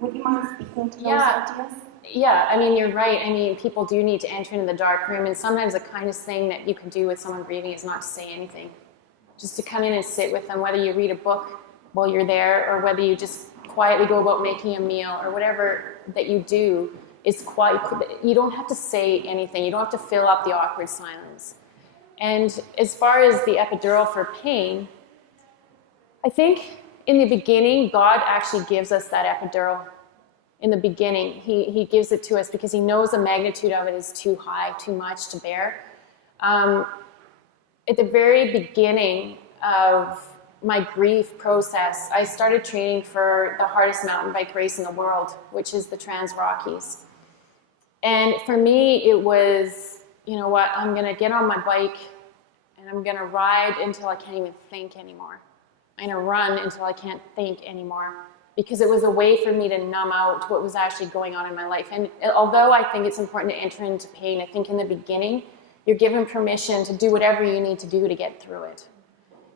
Would you mind speaking to those ideas? Yeah, I mean, you're right. I mean, people do need to enter into the dark room, and sometimes the kindest thing that you can do with someone grieving is not to say anything. Just to come in and sit with them, whether you read a book while you're there, or whether you just quietly go about making a meal, or whatever that you do is quiet. You don't have to say anything. You don't have to fill up the awkward silence. And as far as the epidural for pain, I think in the beginning, God actually gives us that epidural. In the beginning, he gives it to us because he knows the magnitude of it is too high, too much to bear. At the very beginning of my grief process, I started training for the hardest mountain bike race in the world, which is the Trans Rockies. And for me, it was, you know what, I'm going to get on my bike and I'm going to ride until I can't even think anymore. I'm going to run until I can't think anymore, because it was a way for me to numb out what was actually going on in my life. And although I think it's important to enter into pain, I think in the beginning, you're given permission to do whatever you need to do to get through it.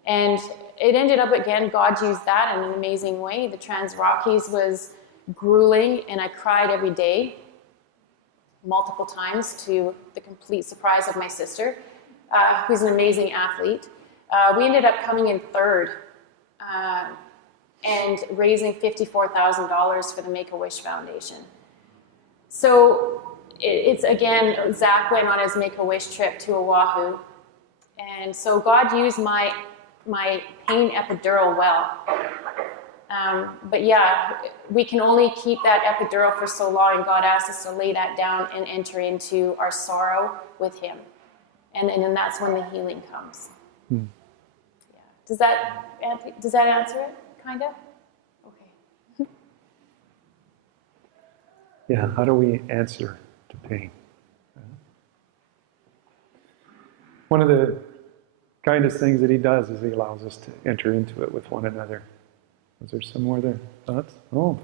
And it ended up, again, God used that in an amazing way. The Trans Rockies was grueling, and I cried every day, multiple times, to the complete surprise of my sister, who's an amazing athlete. We ended up coming in third and raising $54,000 for the Make-A-Wish Foundation. So it's, again, Zach went on his Make-A-Wish trip to Oahu, and so God used my pain epidural well. But yeah, we can only keep that epidural for so long, and God asks us to lay that down and enter into our sorrow with him. And then that's when the healing comes. Yeah. Does that answer it, kind of? Okay. Yeah, how do we answer to pain? One of the kindest things that he does is he allows us to enter into it with one another. Was there some more there? Thoughts? Oh.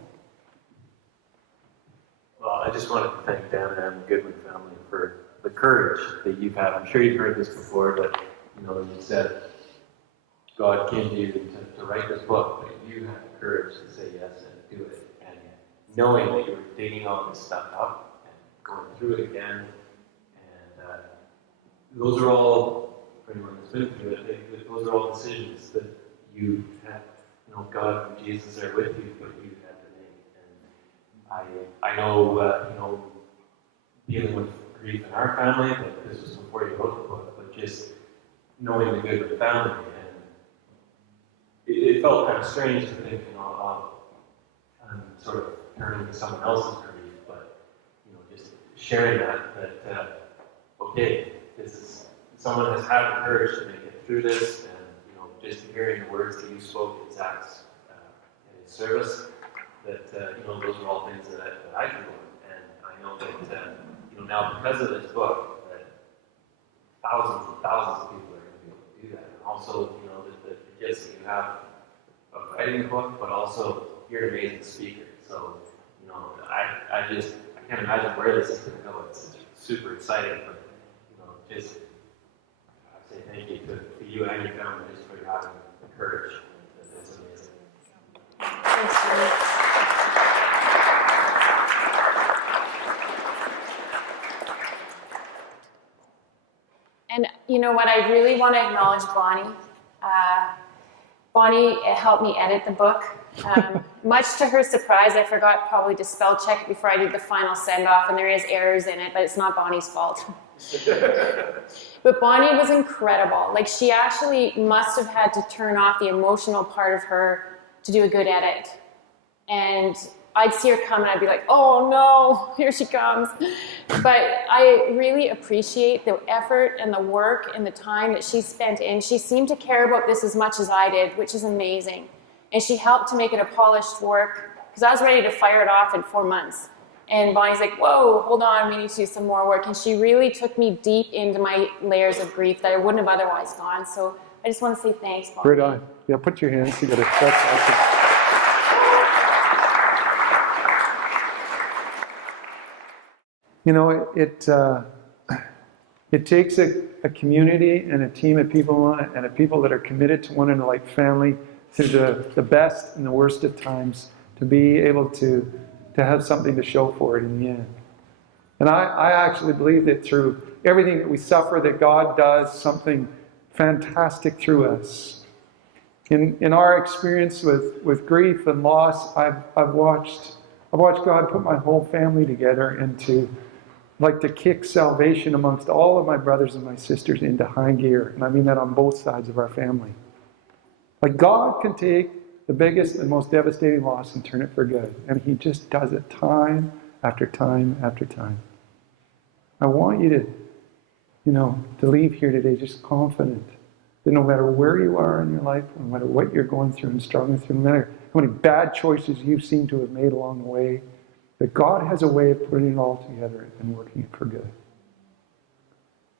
Well, I just wanted to thank Dan and the Goodman family for the courage that you've had. I'm sure you've heard this before, but you said God came to you to write this book, but you had the courage to say yes and do it. And knowing that you were digging all this stuff up and going through it again, and those are all, for anyone that's been through it, those are all decisions that you had. God and Jesus are with you, but you had to make. And I know, dealing with grief in our family, but this was before you wrote the book, but just knowing the Goodman family, and it felt kind of strange to think, I'm sort of turning to someone else's grief, but just sharing that okay, this is someone has had the courage to make it through this. Just hearing the words that you spoke in Zach's in his service, that those are all things that I can learn, and I know that now because of this book, that thousands and thousands of people are going to be able to do that, and also the gifts that you have of writing the book, but also you're an amazing speaker. So I can't imagine where this is going to go. It's super exciting, but just. Say thank you to you and your family just for having the courage. It's amazing. Thanks, Johnny. And you know what? I really want to acknowledge Bonnie. Bonnie helped me edit the book. Much to her surprise, I forgot probably to spell check it before I did the final send-off, and there is errors in it, but it's not Bonnie's fault. But Bonnie was incredible. Like, she actually must have had to turn off the emotional part of her to do a good edit. And I'd see her come and I'd be like, oh no, here she comes. But I really appreciate the effort and the work and the time that she spent in. She seemed to care about this as much as I did, which is amazing. And she helped to make it a polished work, because I was ready to fire it off in 4 months. And Bonnie's like, whoa, hold on, we need to do some more work. And she really took me deep into my layers of grief that I wouldn't have otherwise gone. So I just want to say thanks, Bonnie. Right on. Yeah, put your hands together. That's awesome. You know, it takes a community and a team of people and a people that are committed to one another like family through the best and the worst of times to be able to have something to show for it in the end. And I actually believe that through everything that we suffer, that God does something fantastic through us. In our experience with grief and loss, I've watched God put my whole family together and to kick salvation amongst all of my brothers and my sisters into high gear. And I mean that on both sides of our family. Like, God can take the biggest and most devastating loss and turn it for good. And He just does it time after time after time. I want you to leave here today just confident that no matter where you are in your life, no matter what you're going through and struggling through, no matter how many bad choices you seem to have made along the way, that God has a way of putting it all together and working it for good.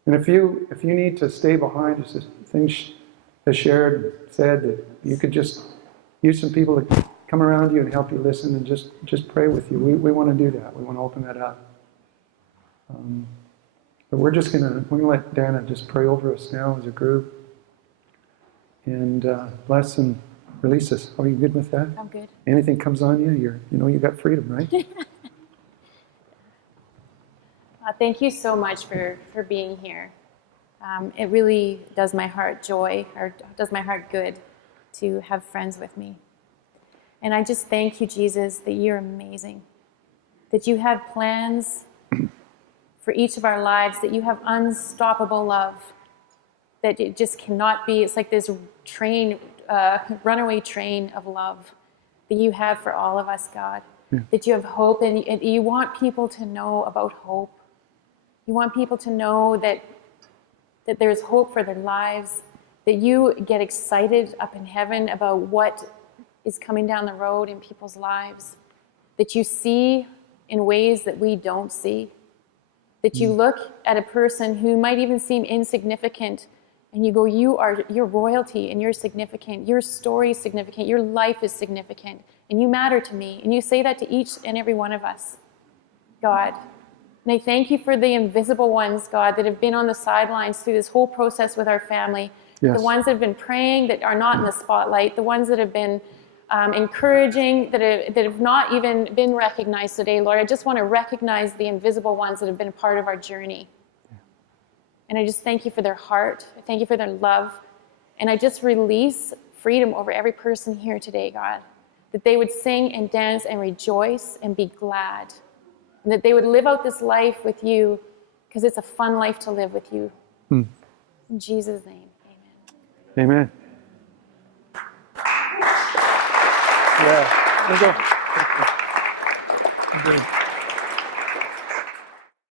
And if you need to stay behind, as things as shared and said, that you could just use some people to come around you and help you listen and just pray with you. We want to do that. We want to open that up. But we're gonna let Dana just pray over us now as a group and bless and release us. Are you good with that? I'm good. Anything comes on you, you got freedom, right? Thank you so much for being here. It really does my heart joy, or does my heart good to have friends with me. And I just thank you, Jesus, that you're amazing, that you have plans for each of our lives, that you have unstoppable love, that it just cannot be, it's like this train, runaway train of love that you have for all of us, God. Yeah. That you have hope, and you want people to know about hope. You want people to know that there's hope for their lives, that you get excited up in heaven about what is coming down the road in people's lives, that you see in ways that we don't see, that you look at a person who might even seem insignificant and you go, you're royalty and you're significant, your story is significant, your life is significant, and you matter to me. And you say that to each and every one of us, God. And I thank you for the invisible ones, God, that have been on the sidelines through this whole process with our family. Yes. The ones that have been praying, that are not in the spotlight, the ones that have been encouraging, that have not even been recognized today, Lord. I just want to recognize the invisible ones that have been a part of our journey. Yeah. And I just thank you for their heart. I thank you for their love. And I just release freedom over every person here today, God, that they would sing and dance and rejoice and be glad. And that they would live out this life with you, because it's a fun life to live with you. In Jesus' name, amen. Amen. Yeah, there you go. Good.